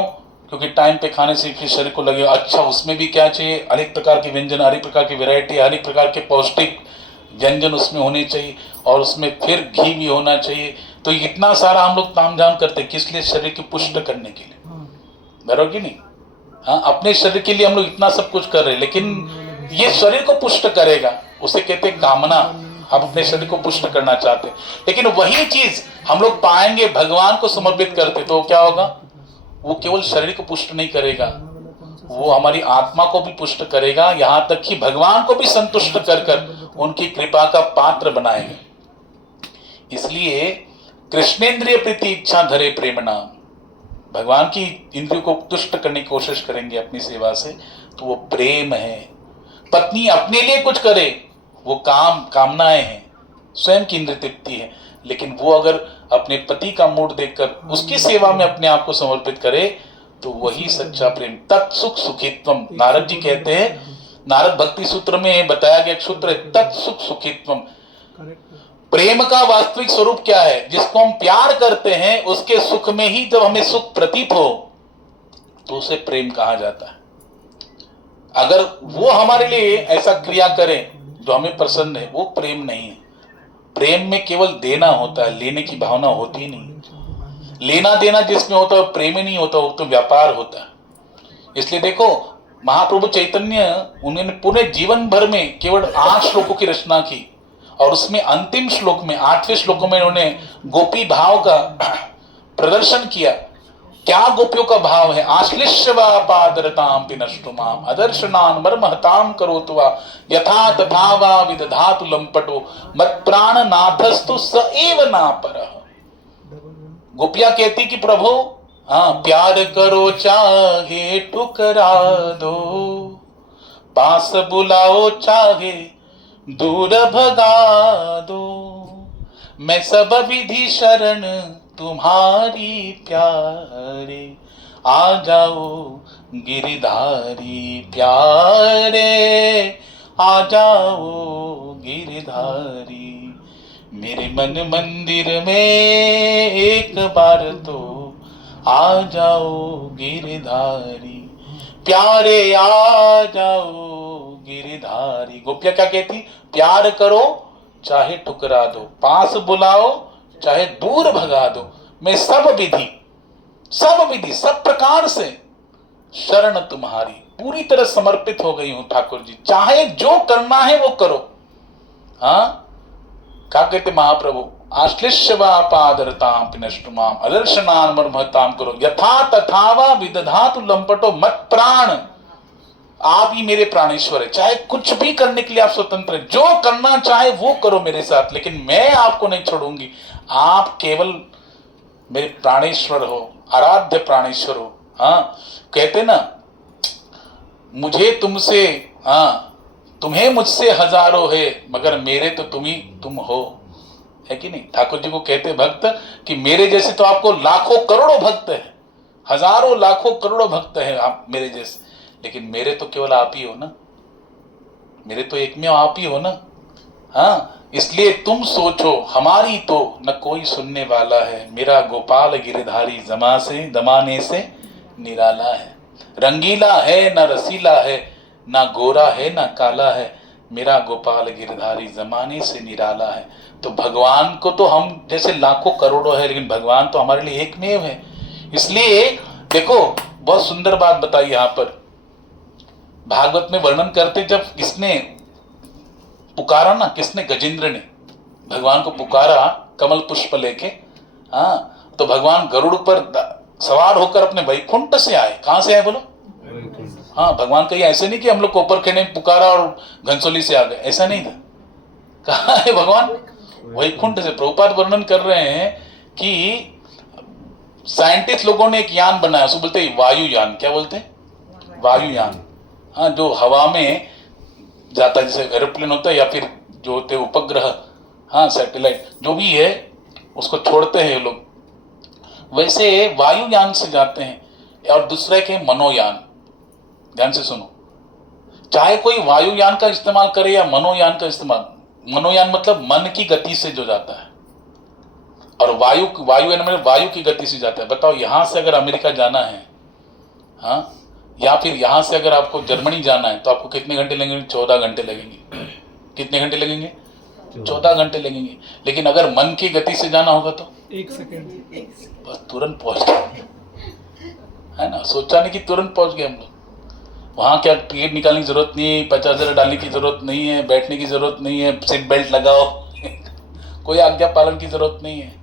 क्योंकि टाइम पे खाने से फिर शरीर को लगे अच्छा उसमें भी क्या चाहिए, अनेक प्रकार के व्यंजन, अनेक प्रकार की वैरायटी, अनेक प्रकार के पौष्टिक व्यंजन उसमें होने चाहिए और उसमें फिर घी भी होना चाहिए। तो इतना सारा हम लोग तामझाम करते किस लिए? शरीर की पुष्ट करने के लिए, बराबर कि नहीं? हाँ, अपने शरीर के लिए हम लोग इतना सब कुछ कर रहे हैं, लेकिन ये शरीर को पुष्ट करेगा, उसे कहते हैं कामना। हम अपने शरीर को पुष्ट करना चाहते हैं, लेकिन वही चीज हम लोग पाएंगे भगवान को समर्पित करते तो क्या होगा? वो केवल शरीर को पुष्ट नहीं करेगा, वो हमारी आत्मा को भी पुष्ट करेगा, यहां तक कि भगवान को भी संतुष्ट कर कर उनकी कृपा का पात्र बनाएगा। इसलिए कृष्णेंद्रिय प्रीति इच्छा धरे प्रेम नाम, भगवान की इंद्रियों को तुष्ट करने की कोशिश करेंगे अपनी सेवा से तो वो प्रेम है। पत्नी अपने लिए कुछ करे वो कामनाएं हैं, स्वयं की इंद्रिय तृप्ति है, लेकिन वो अगर अपने पति का मूड देखकर उसकी सेवा में अपने आप को समर्पित करे तो वही सच्चा प्रेम। तत्सुख सुखित्वम, नारद जी कहते हैं, नारद भक्ति सूत्र में बताया गया एक सूत्र है, तत्सुख सुखित्वम। प्रेम का वास्तविक स्वरूप क्या है? जिसको हम प्यार करते हैं उसके सुख में ही जब हमें सुख प्रतीत हो तो उसे प्रेम कहा जाता है। अगर वो हमारे लिए ऐसा क्रिया करे जो हमें पसंद है, वो प्रेम नहीं है। प्रेम में केवल देना होता है, लेने की भावना होती ही नहीं। लेना देना जिसमें होता है वो प्रेम ही नहीं होता, वो तो व्यापार होता है। इसलिए देखो महाप्रभु चैतन्य, उन्होंने पूरे जीवन भर में केवल 8 श्लोकों की रचना की और उसमें अंतिम श्लोक में 8वें श्लोक में उन्होंने गोपी भाव का प्रदर्शन किया। क्या गोपियों का भाव है? आश्लिष्यवापादरताम पिनष्टुमाम अदर्शनान मर्महताम करोतु वा यथा तथा वा विदधातु लंपटो मत्प्राण नाथस्तु स एव नापरः। गोपियां कहती कि प्रभु हाँ प्यार करो चाहे ठुकरा दो, पास बुलाओ चाहे दूर भगा दो। मैं सब विधि शरण तुम्हारी प्यारे, आ जाओ गिरधारी प्यारे, आ जाओ गिरधारी। मेरे मन मंदिर में एक बार तो आ जाओ गिरधारी प्यारे, आ जाओ गिरधारी। गोपिया क्या कहती? प्यार करो चाहे ठुकरा दो, पास बुलाओ चाहे दूर भगा दो, मैं सब विधि सब प्रकार से शरण तुम्हारी, पूरी तरह समर्पित हो गई हूं ठाकुर जी, चाहे जो करना है वो करो। हाँ, क्या कहते महाप्रभु? आश्लिष्य वा पादरताम पिनष्टुमाम अदर्शनान मर्महताम करो, यथा तथा वा विदधातु लंपटो मत प्राण। आप ही मेरे प्राणेश्वर है, चाहे कुछ भी करने के लिए आप स्वतंत्र है, जो करना चाहे वो करो मेरे साथ, लेकिन मैं आपको नहीं छोड़ूंगी। आप केवल मेरे प्राणेश्वर हो, आराध्य प्राणेश्वर हो। हाँ, कहते ना, मुझे तुमसे, हाँ, तुम्हें मुझसे हजारों है मगर मेरे तो तुम हो, है कि नहीं? ठाकुर जी को कहते भक्त कि मेरे जैसे तो आपको लाखों करोड़ों भक्त है, हजारों लाखों करोड़ों भक्त है आप मेरे जैसे, लेकिन मेरे तो केवल आप ही हो ना, मेरे तो एकमेव आप ही हो ना। हाँ, इसलिए तुम सोचो हमारी तो न कोई सुनने वाला है, मेरा गोपाल गिरधारी जमाने से निराला है। रंगीला है न रसीला है, ना गोरा है ना काला है, मेरा गोपाल गिरधारी जमाने से निराला है। तो भगवान को तो हम जैसे लाखों करोड़ों है, लेकिन भगवान तो हमारे लिए एकमेव है। इसलिए देखो, बहुत सुंदर बात बताई यहां पर भागवत में वर्णन करते, जब किसने पुकारा ना, किसने? गजेंद्र ने भगवान को पुकारा कमल पुष्प लेके। हाँ, तो भगवान गरुड़ पर सवार होकर अपने वैकुंठ से आए। कहां से आए बोलो? हाँ, भगवान कहीं ऐसे नहीं कि हम लोग कोपरखेड़े में पुकारा और घनसोली से आ गए, ऐसा नहीं था। कहाँ है भगवान? वैकुंठ से। प्रभुपाद वर्णन कर रहे हैं कि साइंटिस्ट लोगों ने एक यान बनाया, उसको बोलते हैं वायुयान। क्या बोलते हैं? वायुयान। हाँ, जो हवा में जाता है, जैसे एरोप्लेन होता है या फिर जो होते हैं उपग्रह, हाँ, सैटेलाइट, जो भी है उसको छोड़ते हैं लोग, वैसे वायुयान से जाते हैं। और दूसरा के मनोयान। ध्यान से सुनो, चाहे कोई वायुयान का इस्तेमाल करे या मनोयान का इस्तेमाल, मनोयान मतलब मन की गति से जो जाता है, और वायुयान में वायु की गति से जाता है। बताओ, यहां से अगर अमेरिका जाना है, हाँ, या फिर यहां से अगर आपको जर्मनी जाना है, तो आपको कितने घंटे लगेंगे? 14 घंटे लगेंगे। कितने घंटे लगेंगे? 14 घंटे लगेंगे। लेकिन अगर मन की गति से जाना होगा तो 1 सेकंड, बस तुरंत पहुंच गए, है ना? सोचा नहीं कि तुरंत पहुंच गए हम लोग। वहां क्या टिकट निकालने की जरूरत नहीं है, 50,000 डालने की जरूरत नहीं है, बैठने की जरूरत नहीं है, सीट बेल्ट लगाओ कोई आज्ञा पालन की जरूरत नहीं है,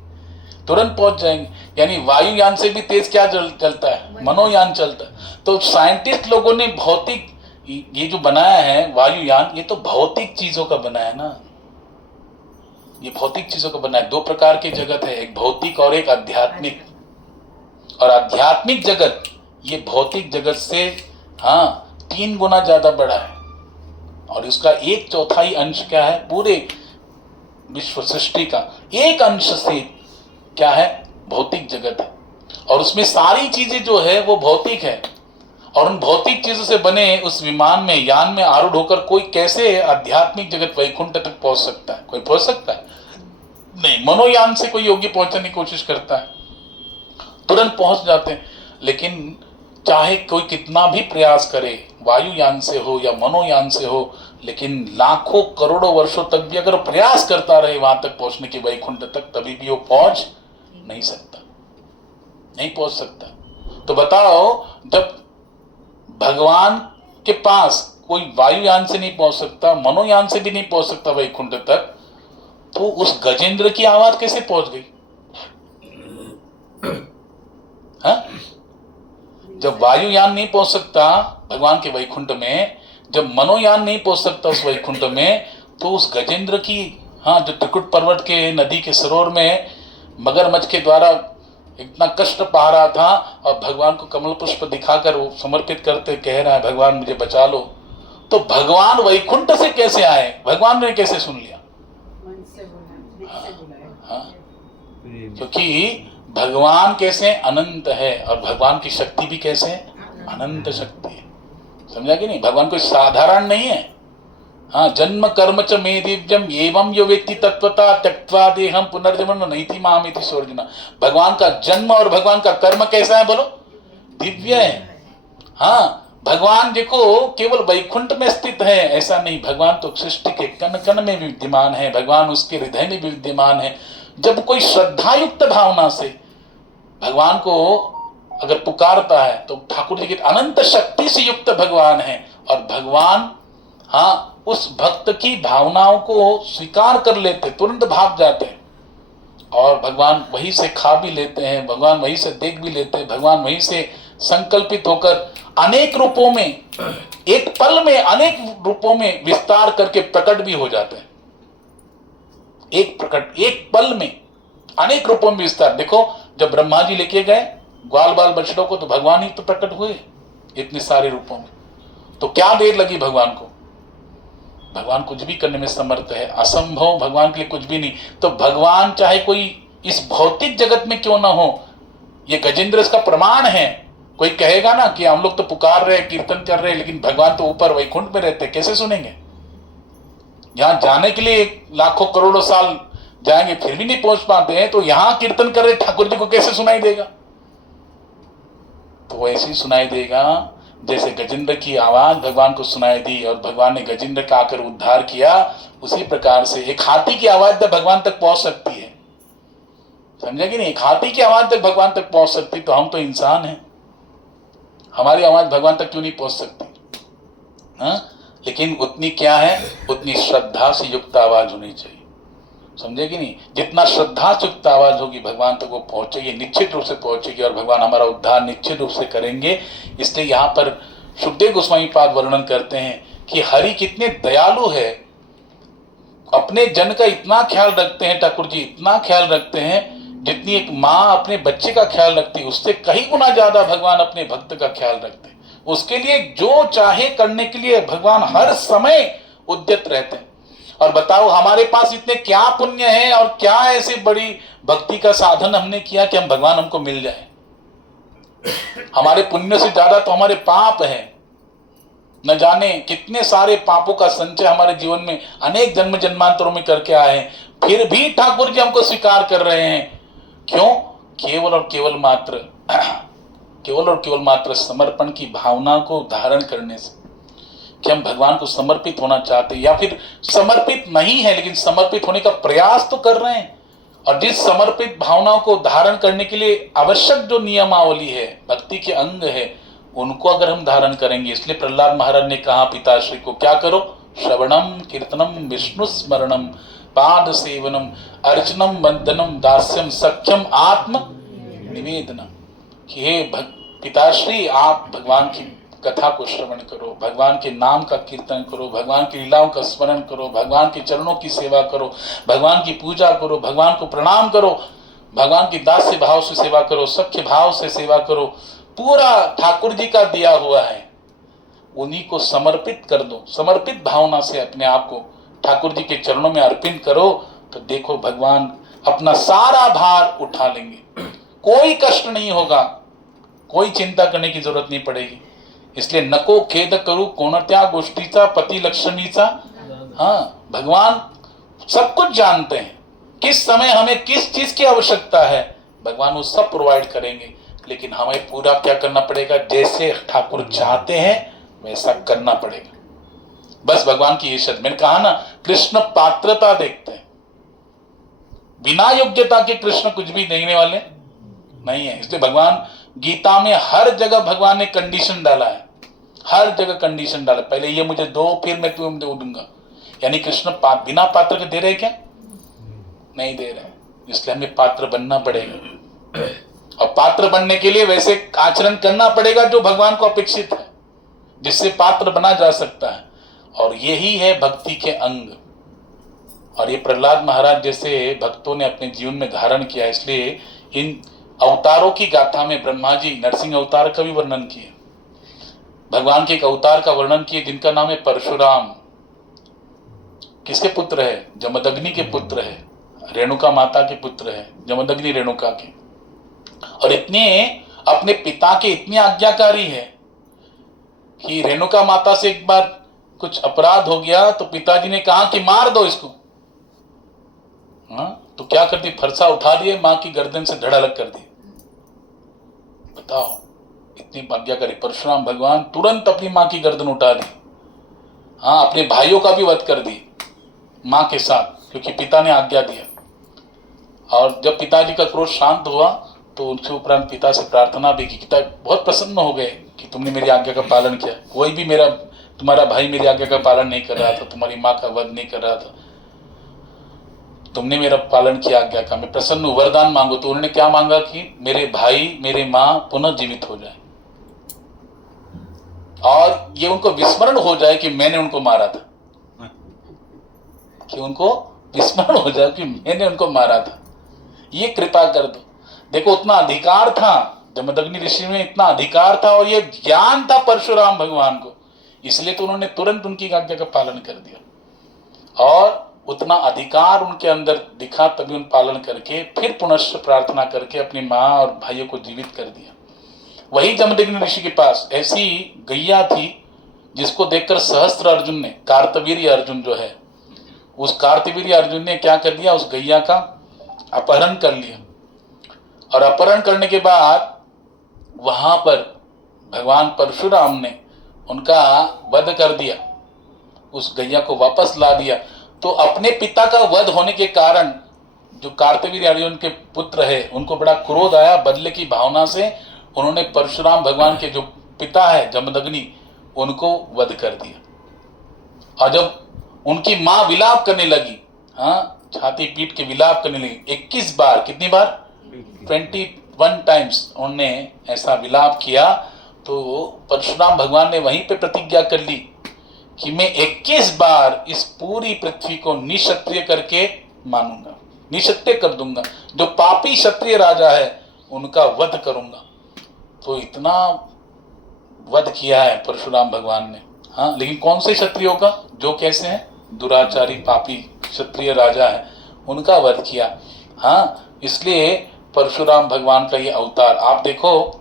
तुरंत पहुंच जाएंगे। यानी वायुयान से भी तेज क्या चलता है? मनोयान चलता है। तो साइंटिस्ट लोगों ने भौतिक, ये जो बनाया है वायुयान, ये तो भौतिक चीजों का बनाया ना, ये भौतिक चीजों का बनाया। 2 प्रकार की जगत है, एक भौतिक और एक आध्यात्मिक। और आध्यात्मिक जगत ये भौतिक जगत से, हाँ, 3 गुना ज्यादा बड़ा है। और इसका 1/4 अंश क्या है? पूरे विश्व सृष्टि का 1 अंश से क्या है? भौतिक जगत है। और उसमें सारी चीजें जो है वो भौतिक है। और उन भौतिक चीजों से बने उस विमान में, यान में आरूढ़ होकर कोई कैसे आध्यात्मिक जगत वैकुंठ तक पहुंच सकता है? कोई पहुंच सकता है? नहीं। मनोयान से कोई योगी पहुंचने की कोशिश करता है, तुरंत पहुंच जाते हैं। लेकिन चाहे कोई कितना भी प्रयास करे, वायुयान से हो या मनोयान से हो, लेकिन लाखों करोड़ों वर्षों तक भी अगर प्रयास करता रहे वहां तक पहुंचने की, वैकुंठ तक, तभी भी वो पहुंच नहीं सकता, नहीं पहुंच सकता। तो बताओ, जब भगवान के पास कोई वायुयान से नहीं पहुंच सकता, मनोयान से भी नहीं पहुंच सकता वैकुंठ तक, तो उस गजेंद्र की आवाज कैसे पहुंच गई? हाँ? जब वायुयान नहीं पहुंच सकता भगवान के वैकुंठ में, जब मनोयान नहीं पहुंच सकता उस वैकुंठ में, तो उस गजेंद्र की, हाँ, जो त्रिकुट पर्वत के नदी के सरोवर में मगरमच्छ के द्वारा इतना कष्ट पा रहा था, और भगवान को कमल पुष्प दिखाकर वो समर्पित करते कह रहा है, भगवान मुझे बचा लो, तो भगवान वैकुंठ से कैसे आए? भगवान ने कैसे सुन लिया? क्योंकि भगवान कैसे अनंत है और भगवान की शक्ति भी कैसे है, अनंत शक्ति है। समझा कि नहीं? भगवान कोई साधारण नहीं है। हाँ, जन्म कर्म च मे दिव्यम एवं यो वेत्ति तत्वता त्यक्त्वा देहम पुनर्जन्म नैति मामिति सोर्जुना। भगवान का जन्म और भगवान का कर्म कैसा है बोलो? दिव्य है। हाँ, भगवान देखो केवल वैकुंठ में स्थित है ऐसा नहीं, भगवान तो सृष्टि के कण कण में विद्यमान है, भगवान उसके हृदय में भी विद्यमान है। जब कोई श्रद्धा युक्त भावना से भगवान को अगर पुकारता है तो ठाकुर जी की अनंत शक्ति से युक्त भगवान है, और भगवान हाँ उस भक्त की भावनाओं को स्वीकार कर लेते, तुरंत भाग जाते हैं, और भगवान वहीं से खा भी लेते हैं, भगवान वहीं से देख भी लेते हैं, भगवान वहीं से संकल्पित होकर अनेक रूपों में, एक पल में अनेक रूपों में विस्तार करके प्रकट भी हो जाते हैं। एक पल में अनेक रूपों में विस्तार। देखो जब ब्रह्मा जी लेके गए ग्वाल बाल बछड़ों को तो भगवान ही तो प्रकट हुए इतने सारे रूपों में। तो क्या देर लगी भगवान को? भगवान कुछ भी करने में समर्थ है, असंभव भगवान के लिए कुछ भी नहीं। तो भगवान चाहे कोई इस भौतिक जगत में क्यों ना हो, ये गजेंद्र इसका प्रमाण है। कोई कहेगा ना कि हम लोग तो पुकार रहे कीर्तन कर रहे लेकिन भगवान तो ऊपर वैकुंठ में रहते, कैसे सुनेंगे? यहां जाने के लिए लाखों करोड़ों साल जाएंगे फिर भी नहीं पहुंच पाते हैं, तो यहां कीर्तन कर रहे ठाकुर जी को कैसे सुनाई देगा? तो वैसे ही सुनाई देगा जैसे गजेंद्र की आवाज भगवान को सुनाई दी और भगवान ने गजेंद्र का आकर उद्धार किया, उसी प्रकार से एक हाथी की आवाज तक भगवान तक पहुंच सकती है। समझा कि नहीं? एक हाथी की आवाज तक भगवान तक पहुंच सकती, तो हम तो इंसान हैं, हमारी आवाज भगवान तक क्यों नहीं पहुंच सकती? हाँ, लेकिन उतनी क्या है, उतनी श्रद्धा से युक्त आवाज होनी चाहिए। समझे कि नहीं? जितना श्रद्धा से युक्त आवाज होगी भगवान तक वो पहुंचेगी, निश्चित रूप से पहुंचेगी, और भगवान हमारा उद्धार निश्चित रूप से करेंगे। इसलिए यहाँ पर सुखदेव गोस्वामी पाद वर्णन करते हैं कि हरि कितने दयालु है, अपने जन का इतना ख्याल रखते हैं ठाकुर जी, इतना ख्याल रखते हैं जितनी एक माँ अपने बच्चे का ख्याल रखती है, उससे कहीं गुना ज्यादा भगवान अपने भक्त का ख्याल रखते हैं। उसके लिए जो चाहे करने के लिए भगवान हर समय उद्यत रहते हैं। और बताओ हमारे पास इतने क्या पुण्य है और क्या ऐसी बड़ी भक्ति का साधन हमने किया कि हम भगवान हमको मिल जाए? हमारे पुण्य से ज्यादा तो हमारे पाप है। न जाने कितने सारे पापों का संचय हमारे जीवन में अनेक जन्म जन्मांतरों में करके आए हैं, फिर भी ठाकुर जी हमको स्वीकार कर रहे हैं। क्यों? केवल और केवल मात्र समर्पण की भावना को धारण करने से, कि हम भगवान को समर्पित होना चाहते हैं, या फिर समर्पित नहीं है लेकिन समर्पित होने का प्रयास तो कर रहे हैं। और जिस समर्पित भावनाओं को धारण करने के लिए आवश्यक जो नियमावली है, भक्ति के अंग है, उनको अगर हम धारण करेंगे, इसलिए प्रहलाद महाराज ने कहा पिताश्री को, क्या करो? श्रवणम कीर्तनम विष्णु स्मरणम पाद सेवनम अर्चनम वंदनम दास्यम सख्यम आत्म निवेदनम। कि हे पिताश्री, आप भगवान की कथा को श्रवण करो, भगवान के नाम का कीर्तन करो, भगवान की लीलाओं का स्मरण करो, भगवान के चरणों की सेवा करो, भगवान की पूजा करो, भगवान को प्रणाम करो, भगवान की दास्य भाव से सेवा करो, सख्य भाव से सेवा करो। पूरा ठाकुर जी का दिया हुआ है, उन्हीं को समर्पित कर दो। समर्पित भावना से अपने आप को ठाकुर जी के चरणों में अर्पित करो, तो देखो भगवान अपना सारा भार उठा लेंगे। कोई कष्ट नहीं होगा, कोई चिंता करने की जरूरत नहीं पड़ेगी। इसलिए नको खेद करू कोणत्या गोष्टीचा पति लक्ष्मीचा। हाँ, भगवान सब कुछ जानते हैं, किस समय हमें किस चीज की आवश्यकता है, भगवान वो सब प्रोवाइड करेंगे। लेकिन हमें पूरा क्या करना पड़ेगा? जैसे ठाकुर चाहते हैं वैसा करना पड़ेगा। बस भगवान की ये शर्त। मैंने कहा ना, कृष्ण पात्रता देखते हैं, बिना योग्यता के कृष्ण कुछ भी देने वाले नहीं है। इसलिए भगवान गीता में हर जगह भगवान ने कंडीशन डाला है, हर जगह कंडीशन डाला। पहले ये मुझे दो, फिर मैं तुम्हें दूंगा। यानी कृष्ण बिना पात्र के दे रहे क्या? नहीं दे रहे। इसलिए हमें पात्र बनना पड़ेगा, और पात्र बनने के लिए वैसे आचरण करना पड़ेगा जो भगवान को अपेक्षित है, जिससे पात्र बना जा सकता है। और यही है भक्ति के अंग। और ये प्रहलाद महाराज जैसे भक्तों ने अपने जीवन में धारण किया। इसलिए इन अवतारों की गाथा में ब्रह्मा जी नरसिंह अवतार का भी वर्णन किए, भगवान के एक अवतार का वर्णन किए जिनका नाम है परशुराम। किसके पुत्र है? जमदग्नि के पुत्र है। रेणुका माता के पुत्र है, जमदग्नि रेणुका के, और इतने अपने पिता के इतने आज्ञाकारी है कि रेणुका माता से एक बार कुछ अपराध हो गया तो पिताजी ने कहा कि मार दो इसको। तो क्या कर दी, फरसा उठा दिए, मां की गर्दन से धड़ अलग कर दी। बताओ, इतनी आज्ञाकारी परशुराम भगवान तुरंत अपनी मां की गर्दन उठा दी। हाँ, अपने भाइयों का भी वध कर दी मां के साथ, क्योंकि पिता ने आज्ञा दिया। और जब पिताजी का क्रोध शांत हुआ तो उनसे उपरांत पिता से प्रार्थना भी की। पिता बहुत प्रसन्न हो गए कि तुमने मेरी आज्ञा का पालन किया। कोई भी तुम्हारा भाई मेरी आज्ञा का पालन नहीं कर रहा था, तुम्हारी माँ का वध नहीं कर रहा था, तुमने मेरा पालन किया आज्ञा का, मैं प्रसन्न हूं, वरदान मांगो। तो उन्होंने क्या मांगा कि मेरे भाई मेरे माँ पुनः जीवित हो जाए और ये उनको विस्मरण हो जाए कि मैंने उनको मारा था, कि उनको विस्मरण हो जाए कि मैंने उनको मारा था, ये कृपा कर दो। देखो, उतना अधिकार था जमदग्नि ऋषि में, इतना अधिकार था और ये ज्ञान था परशुराम भगवान को, इसलिए तो उन्होंने तुरंत उनकी आज्ञा का पालन कर दिया। और उतना अधिकार उनके अंदर दिखा, तभी उन पालन करके फिर पुनश्च प्रार्थना करके अपनी माँ और भाइयों को जीवित कर दिया। वही जमदग्नि ऋषि के पास ऐसी गैया थी जिसको देखकर सहस्त्र अर्जुन ने, कार्तवीर्य अर्जुन जो है, उस कार्तवीर्य अर्जुन ने क्या कर दिया, उस गैया का अपहरण कर लिया। और अपहरण करने के बाद वहां पर भगवान परशुराम ने उनका वध कर दिया, उस गैया को वापस ला दिया। तो अपने पिता का वध होने के कारण जो कार्तवीर्य अर्जुन के पुत्र है उनको बड़ा क्रोध आया, बदले की भावना से उन्होंने परशुराम भगवान के जो पिता है जमदग्नि, उनको वध कर दिया। और जब उनकी मां विलाप करने लगी, हाँ, छाती पीट के विलाप करने लगी, 21 बार, कितनी बार, 21 टाइम्स उन्होंने ऐसा विलाप किया। तो परशुराम भगवान ने वहीं पे प्रतिज्ञा कर ली कि मैं 21 बार इस पूरी पृथ्वी को निक्षत्रिय करके मानूंगा, निक्षत्रिय कर दूंगा, जो पापी क्षत्रिय राजा है उनका वध करूंगा। तो इतना वध किया है परशुराम भगवान ने। हाँ, लेकिन कौन से क्षत्रियों का, जो कैसे हैं, दुराचारी पापी क्षत्रिय राजा है, उनका वध किया। हाँ, इसलिए परशुराम भगवान का ये अवतार आप देखो,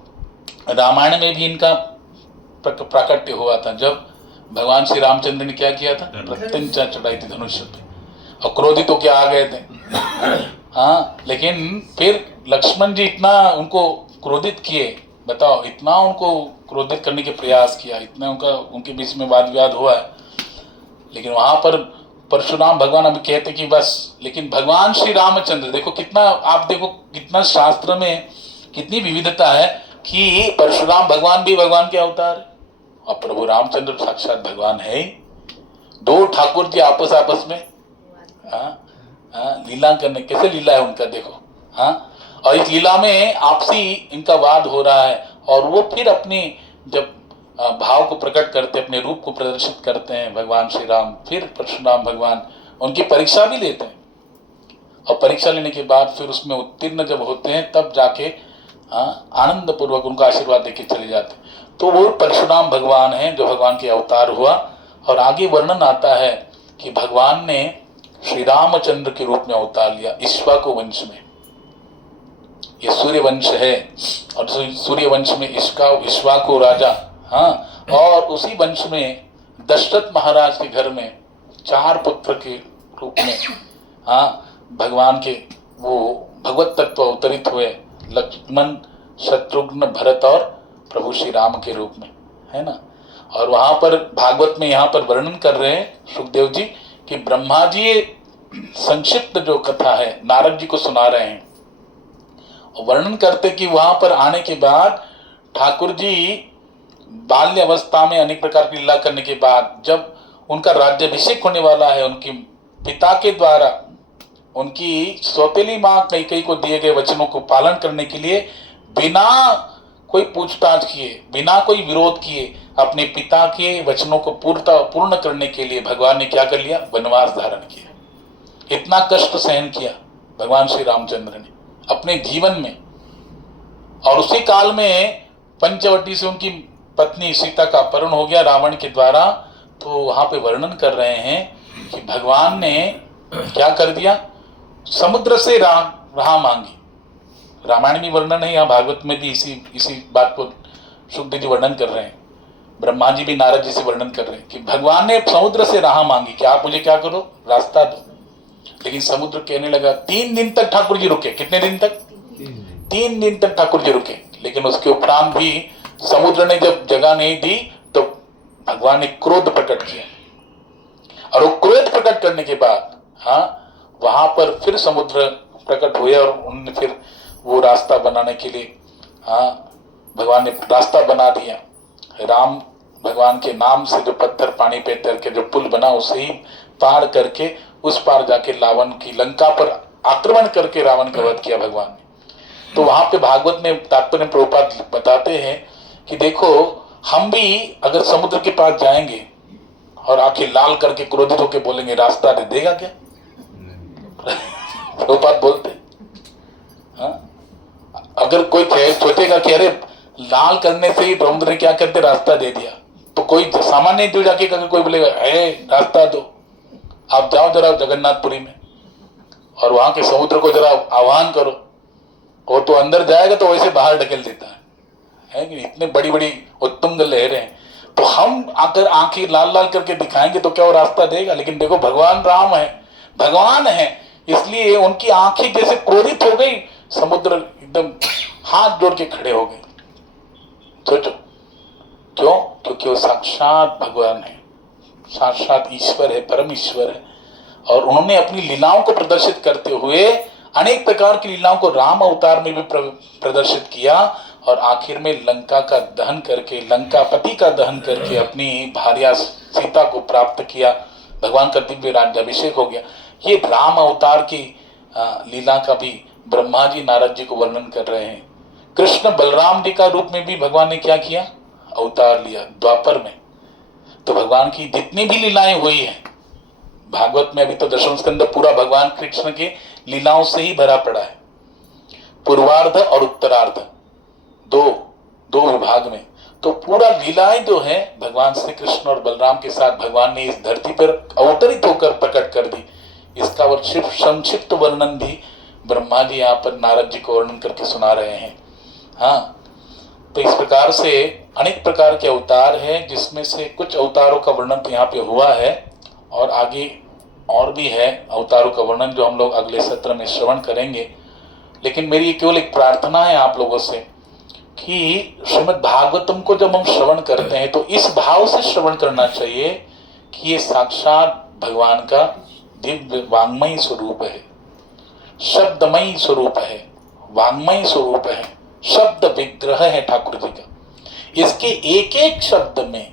रामायण में भी इनका प्राकट्य हुआ था। जब भगवान श्री रामचंद्र ने क्या किया था, प्रत्यंचा चढ़ाई थी धनुष्य पे, और क्रोधित तो क्या आ गए थे। हाँ, लेकिन फिर लक्ष्मण जी इतना उनको क्रोधित किए, बताओ, इतना उनको क्रोधित करने के प्रयास किया, इतना उनके बीच में वाद विवाद हुआ है। लेकिन वहां पर परशुराम भगवान अभी कहते कि बस, लेकिन भगवान श्री रामचंद्र देखो कितना, आप देखो कितना शास्त्र में कितनी विविधता है कि परशुराम भगवान भी भगवान के अवतार है और प्रभु रामचंद्र साक्षात भगवान है ही। दो ठाकुर जी आपस में लीला करने, कैसे लीला है उनका देखो। हाँ, और इस लीला में आपसी इनका वाद हो रहा है और वो फिर अपनी जब भाव को प्रकट करते, अपने रूप को प्रदर्शित करते हैं भगवान श्री राम, फिर परशुराम भगवान उनकी परीक्षा भी लेते हैं और परीक्षा लेने के बाद फिर उसमें उत्तीर्ण जब होते हैं तब जाके आनंद पूर्वक उनका आशीर्वाद देके चले जाते हैं। तो वो परशुराम भगवान हैं जो भगवान के अवतार हुआ। और आगे वर्णन आता है कि भगवान ने श्री रामचंद्र के रूप में अवतार लिया इक्ष्वाकु वंश में। ये सूर्य वंश है और सूर्य वंश में इक्ष्वाकु राजा, हाँ, और उसी वंश में दशरथ महाराज के घर में 4 पुत्र के रूप में, हाँ, भगवान के वो भगवत तत्व अवतरित हुए, लक्ष्मण, शत्रुघ्न, भरत और प्रभु श्री राम के रूप में, है ना। और वहां पर भागवत में यहाँ पर वर्णन कर रहे हैं सुखदेव जी कि ब्रह्मा जी संक्षिप्त जो कथा है नारद जी को सुना रहे हैं और वर्णन करते कि वहां पर आने के बाद ठाकुर जी बाल्य अवस्था में अनेक प्रकार की लीला करने के बाद जब उनका राज्याभिषेक होने वाला है, उनके पिता के द्वारा उनकी सौतेली माँ कैकेयी को दिए गए वचनों को पालन करने के लिए बिना कोई पूछताछ किए, बिना कोई विरोध किए, अपने पिता के वचनों को पूर्ण करने के लिए भगवान ने क्या कर लिया, वनवास धारण किया। इतना कष्ट सहन किया भगवान श्री रामचंद्र ने अपने जीवन में। और उसी काल में पंचवटी से उनकी पत्नी सीता का अपहरण हो गया रावण के द्वारा। तो वहां पे वर्णन कर रहे हैं कि भगवान ने क्या कर दिया, समुद्र से राह मांगी। रामायण में वर्णन है, यहाँ भागवत में भी इसी बात को सुखदेव जी वर्णन कर रहे हैं, ब्रह्मा जी भी नारद जी से वर्णन कर रहे हैं कि भगवान ने समुद्र से राह मांगी कि आप मुझे क्या करो, रास्ता दो। लेकिन समुद्र कहने लगा, 3 दिन तक ठाकुर जी रुके। कितने दिन तक? 3 दिन तक ठाकुर जी रुके। लेकिन उसके उपरांत भी समुद्र ने जब जगह नहीं दी तो भगवान ने क्रोध प्रकट किया, और वो क्रोध प्रकट करने के बाद वहां पर फिर समुद्र प्रकट हुए और उन्होंने फिर वो रास्ता बनाने के लिए भगवान ने रास्ता बना दिया। राम भगवान के नाम से जो पत्थर पानी पे तैर के जो पुल बना, उसे ही पार करके उस पार जाके रावण की लंका पर आक्रमण करके रावण का वध किया भगवान ने। तो वहां पे भागवत में तात्पर्य प्रभुपाद बताते हैं कि देखो, हम भी अगर समुद्र के पास जाएंगे और आंखें लाल करके क्रोधित होकर बोलेंगे रास्ता दे देगा क्या? प्रभुपाद बोलते अगर कोई सोचेगा कि अरे लाल करने से ही समुद्र ने क्या करते, रास्ता दे दिया, तो कोई सामान्य जो जाके कोई बोलेगा रास्ता दो, आप जाओ जरा जगन्नाथपुरी में और वहां के समुद्र को जरा आह्वान करो, वो तो अंदर जाएगा तो वैसे बाहर ढकेल देता है कि इतने बड़ी बड़ी उत्तुंग लहरें हैं। तो हम अगर आंखें लाल लाल करके दिखाएंगे तो क्या वो रास्ता देगा? लेकिन देखो, भगवान राम है, भगवान है, इसलिए उनकी आंखें जैसे क्रोधित हो गई, समुद्र एकदम हाथ जोड़ के खड़े हो गए। सोचो क्यों? क्योंकि वो साक्षात भगवान है, साक्षात ईश्वर है, परम ईश्वर है, और उन्होंने अपनी लीलाओं को प्रदर्शित करते हुए अनेक प्रकार की लीलाओं को राम अवतार में भी प्रदर्शित किया, और आखिर में लंका का दहन करके, लंकापति का दहन करके अपनी भार्या सीता को प्राप्त किया। भगवान का दिव्य राज्याभिषेक हो गया। ये राम अवतार की लीला का भी ब्रह्मा जी नारद जी को वर्णन कर रहे हैं। कृष्ण बलराम जी का रूप में भी भगवान ने क्या किया? अवतार लिया द्वापर में। तो भगवान की जितनी भी लीलाएं हुई हैं भागवत में, अभी तो दशम स्कंद पूरा भगवान कृष्ण के लीलाओं से ही भरा पड़ा है, पूर्वार्ध और उत्तरार्ध दो विभाग में। तो पूरा लीलाएं जो है भगवान श्री कृष्ण और बलराम के साथ भगवान ने इस धरती पर अवतरित होकर प्रकट कर दी। इसका संक्षिप्त वर्णन भी ब्रह्मा जी यहाँ पर नारद जी को वर्णन करके सुना रहे हैं। तो इस प्रकार से अनेक प्रकार के अवतार हैं, जिसमें से कुछ अवतारों का वर्णन यहाँ पे हुआ है, और आगे और भी है अवतारों का वर्णन जो हम लोग अगले सत्र में श्रवण करेंगे। लेकिन मेरी केवल एक प्रार्थना है आप लोगों से कि श्रीमद् भागवतम को जब हम श्रवण करते हैं तो इस भाव से श्रवण करना चाहिए कि ये साक्षात भगवान का दिव्य वांग्मयी स्वरूप है, शब्दमयी स्वरूप है, वांग्मयी स्वरूप है, शब्द विग्रह है ठाकुर जी का। इसके एक एक शब्द में,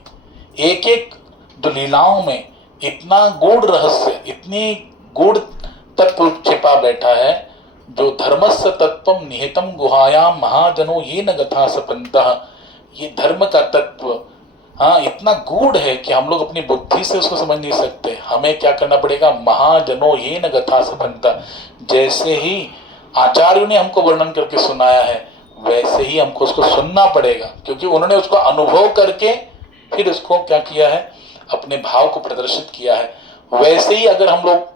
एक एक जो लीलाओं में इतना गूढ़ रहस्य, इतनी गूढ़ तत्व छिपा बैठा है, जो धर्मस्य तत्वम निहितम गुहायाम महाजनो ये न गथा सपंतः। ये धर्म का तत्व इतना गूढ़ है कि हम लोग अपनी बुद्धि से उसको समझ नहीं सकते। हमें क्या करना पड़ेगा? महाजनो ये न गथा सपंतः, जैसे ही आचार्यों ने हमको वर्णन करके सुनाया है वैसे ही हमको उसको सुनना पड़ेगा, क्योंकि उन्होंने उसको अनुभव करके फिर उसको क्या किया है? अपने भाव को प्रदर्शित किया है। वैसे ही अगर हम लोग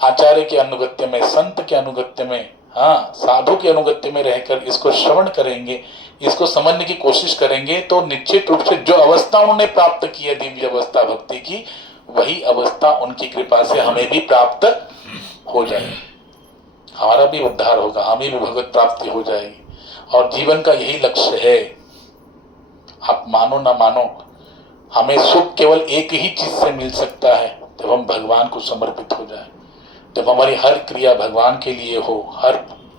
आचार्य के अनुगत्य में, संत के अनुगत्य में, साधु के अनुगत्य में रहकर इसको श्रवण करेंगे, इसको समझने की कोशिश करेंगे, तो निश्चित रूप से जो अवस्था उन्होंने प्राप्त की है दिव्य अवस्था भक्ति की, वही अवस्था उनकी कृपा से हमें भी प्राप्त हो जाएगी। हमारा भी उद्धार होगा, हमें भी भगवत प्राप्ति हो जाएगी। और जीवन का यही लक्ष्य है। आप मानो ना मानो, हमें सुख केवल एक ही चीज से मिल सकता है, जब हम भगवान को समर्पित हो जाए, जब हमारी हर क्रिया भगवान के लिए हो, हर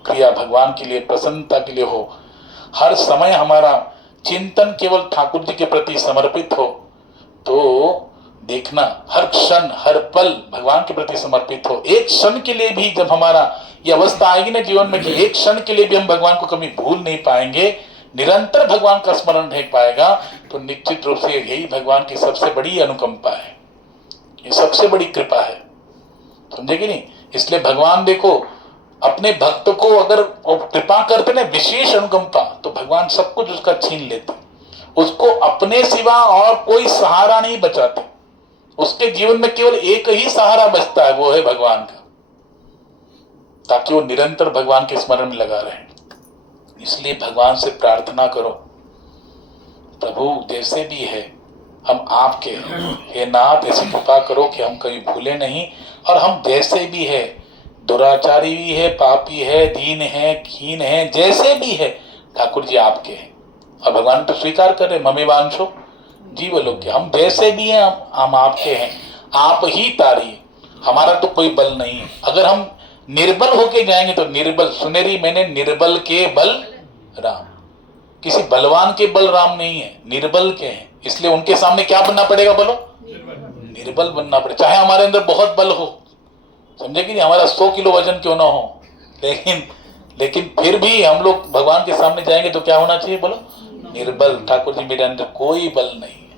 क्रिया भगवान के लिए प्रसन्नता के लिए हो, हर समय हमारा चिंतन केवल ठाकुर जी के प्रति समर्पित हो, तो देखना हर क्षण हर पल भगवान के प्रति समर्पित हो। एक क्षण के लिए भी जब हमारा ये अवस्था आएगी ना जीवन में कि एक क्षण के लिए भी हम भगवान को कभी भूल नहीं पाएंगे, निरंतर भगवान का स्मरण रह पाएगा, तो निश्चित रूप से यही भगवान की सबसे बड़ी अनुकंपा है, ये सबसे बड़ी कृपा है। समझे कि नहीं? इसलिए भगवान देखो अपने भक्त को अगर कृपा करते ना, विशेष अनुकंपा, तो भगवान सब कुछ उसका छीन लेते, उसको अपने सिवा और कोई सहारा नहीं बचाते। उसके जीवन में केवल एक ही सहारा बचता है, वो है भगवान का। ताकि वो निरंतर भगवान के स्मरण में लगा रहे। इसलिए भगवान से प्रार्थना करो, प्रभु जैसे भी है हम आपके हैं, हे नाथ ऐसी कृपा करो कि हम कभी भूले नहीं, और हम जैसे भी है, दुराचारी भी है, पापी है, दीन है, कीन है, जैसे भी है ठाकुर जी आपके हैं। और भगवान तो स्वीकार कर रहे, ममे वांछो जीव लोग के, हम जैसे भी हैं हम आपके हैं, आप ही तारिए, हमारा तो कोई बल नहीं है। अगर हम निर्बल होके जाएंगे तो निर्बल, सुनेरी मैंने निर्बल के बल राम, किसी बलवान के बल राम नहीं है, निर्बल के हैं। इसलिए उनके सामने क्या बनना पड़ेगा बोलो, निर्बल बनना पड़ेगा। चाहे हमारे अंदर बहुत बल हो, समझे कि नहीं, हमारा 100 किलो वजन क्यों ना हो, लेकिन फिर भी हम लोग भगवान के सामने जाएंगे तो क्या होना चाहिए बोलो, निर्बल। ठाकुर जी मेरे अंदर कोई बल नहीं है।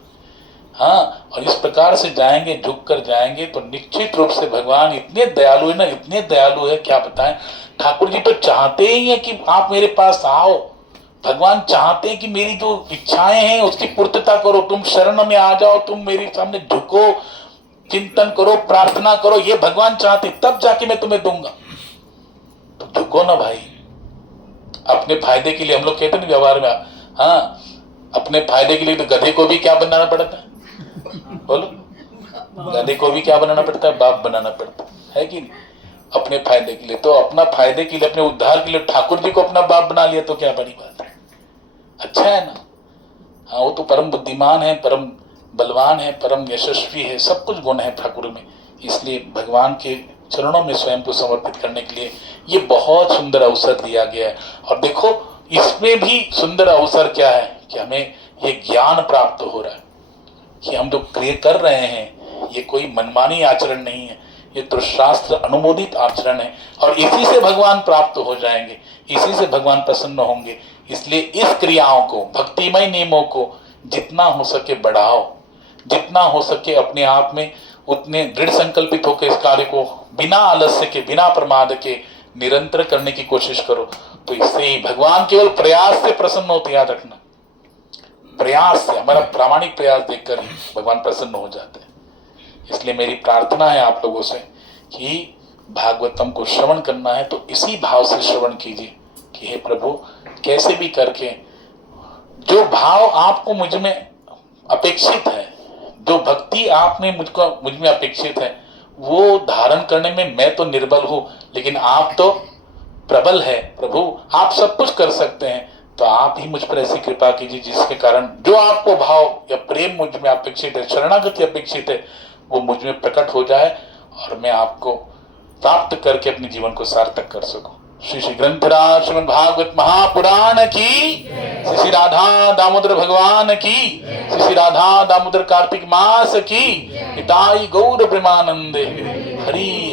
हाँ, और इस प्रकार से जाएंगे, झुक कर जाएंगे तो निश्चित रूप से भगवान इतने दयालु है ना, इतने दयालु है क्या बताएं। ठाकुर जी तो चाहते ही है कि आप मेरे पास आओ, भगवान चाहते हैं कि मेरी जो इच्छाएं हैं उसकी पूर्तता करो, तुम शरण में आ जाओ, तुम मेरे सामने झुको, चिंतन करो, प्रार्थना करो, ये भगवान चाहते, तब जाके मैं तुम्हें दूंगा। तो झुको ना भाई, अपने फायदे के लिए हम लोग कहते हैं व्यवहार में, हाँ अपने फायदे के लिए तो गधे को भी क्या बनाना पड़ता है बोलो, गधे को भी क्या बनाना पड़ता है, बाप बनाना पड़ता है कि नहीं, अपने फायदे के लिए। तो अपना फायदे के लिए, अपने उद्धार के लिए ठाकुर जी को अपना बाप बना लिया तो क्या बड़ी बात है, अच्छा है ना। हाँ, वो तो परम बुद्धिमान है, परम बलवान है, परम यशस्वी है, सब कुछ गुण है ठाकुर में। इसलिए भगवान के चरणों में स्वयं को समर्पित करने के लिए ये बहुत सुंदर अवसर दिया गया है। और देखो इसमें भी सुंदर अवसर क्या है कि हमें ये ज्ञान प्राप्त हो रहा है कि हम जो क्रिया कर रहे हैं ये कोई मनमानी आचरण नहीं है, ये तो शास्त्र अनुमोदित आचरण है, और इसी से भगवान प्राप्त हो जाएंगे, इसी से भगवान प्रसन्न होंगे। इसलिए इस क्रियाओं को, भक्तिमय नियमों को जितना हो सके बढ़ाओ, जितना हो सके अपने आप में उतने दृढ़ संकल्पित होकर इस कार्य को बिना आलस्य के, बिना प्रमाद के निरंतर करने की कोशिश करो। तो इससे ही भगवान केवल प्रयास से प्रसन्न होते, याद रखना, प्रयास से, हमारा प्रामाणिक प्रयास देखकर ही भगवान प्रसन्न हो जाते हैं। इसलिए मेरी प्रार्थना है आप लोगों से कि भागवतम को श्रवण करना है तो इसी भाव से श्रवण कीजिए कि हे प्रभु, कैसे भी करके जो भाव आपको मुझ में अपेक्षित है, जो भक्ति आप में मुझ में अपेक्षित है, वो धारण करने में मैं तो निर्बल हूं, लेकिन आप तो प्रबल है। प्रभु आप सब कुछ कर सकते हैं, तो आप ही मुझ पर ऐसी कृपा कीजिए जिसके कारण जो आपको भाव या प्रेम मुझ में अपेक्षित है, शरणागति अपेक्षित है, वो मुझ में प्रकट हो जाए और मैं आपको प्राप्त करके अपने जीवन को सार्थक कर सकूं। श्री श्री ग्रंथराज श्रीमद् भागवत महापुराण की, श्री श्री राधा दामोदर भगवान की, श्री श्री राधा दामोदर कार्तिक मास की, हिताई गौर प्रेमानंदे, हरि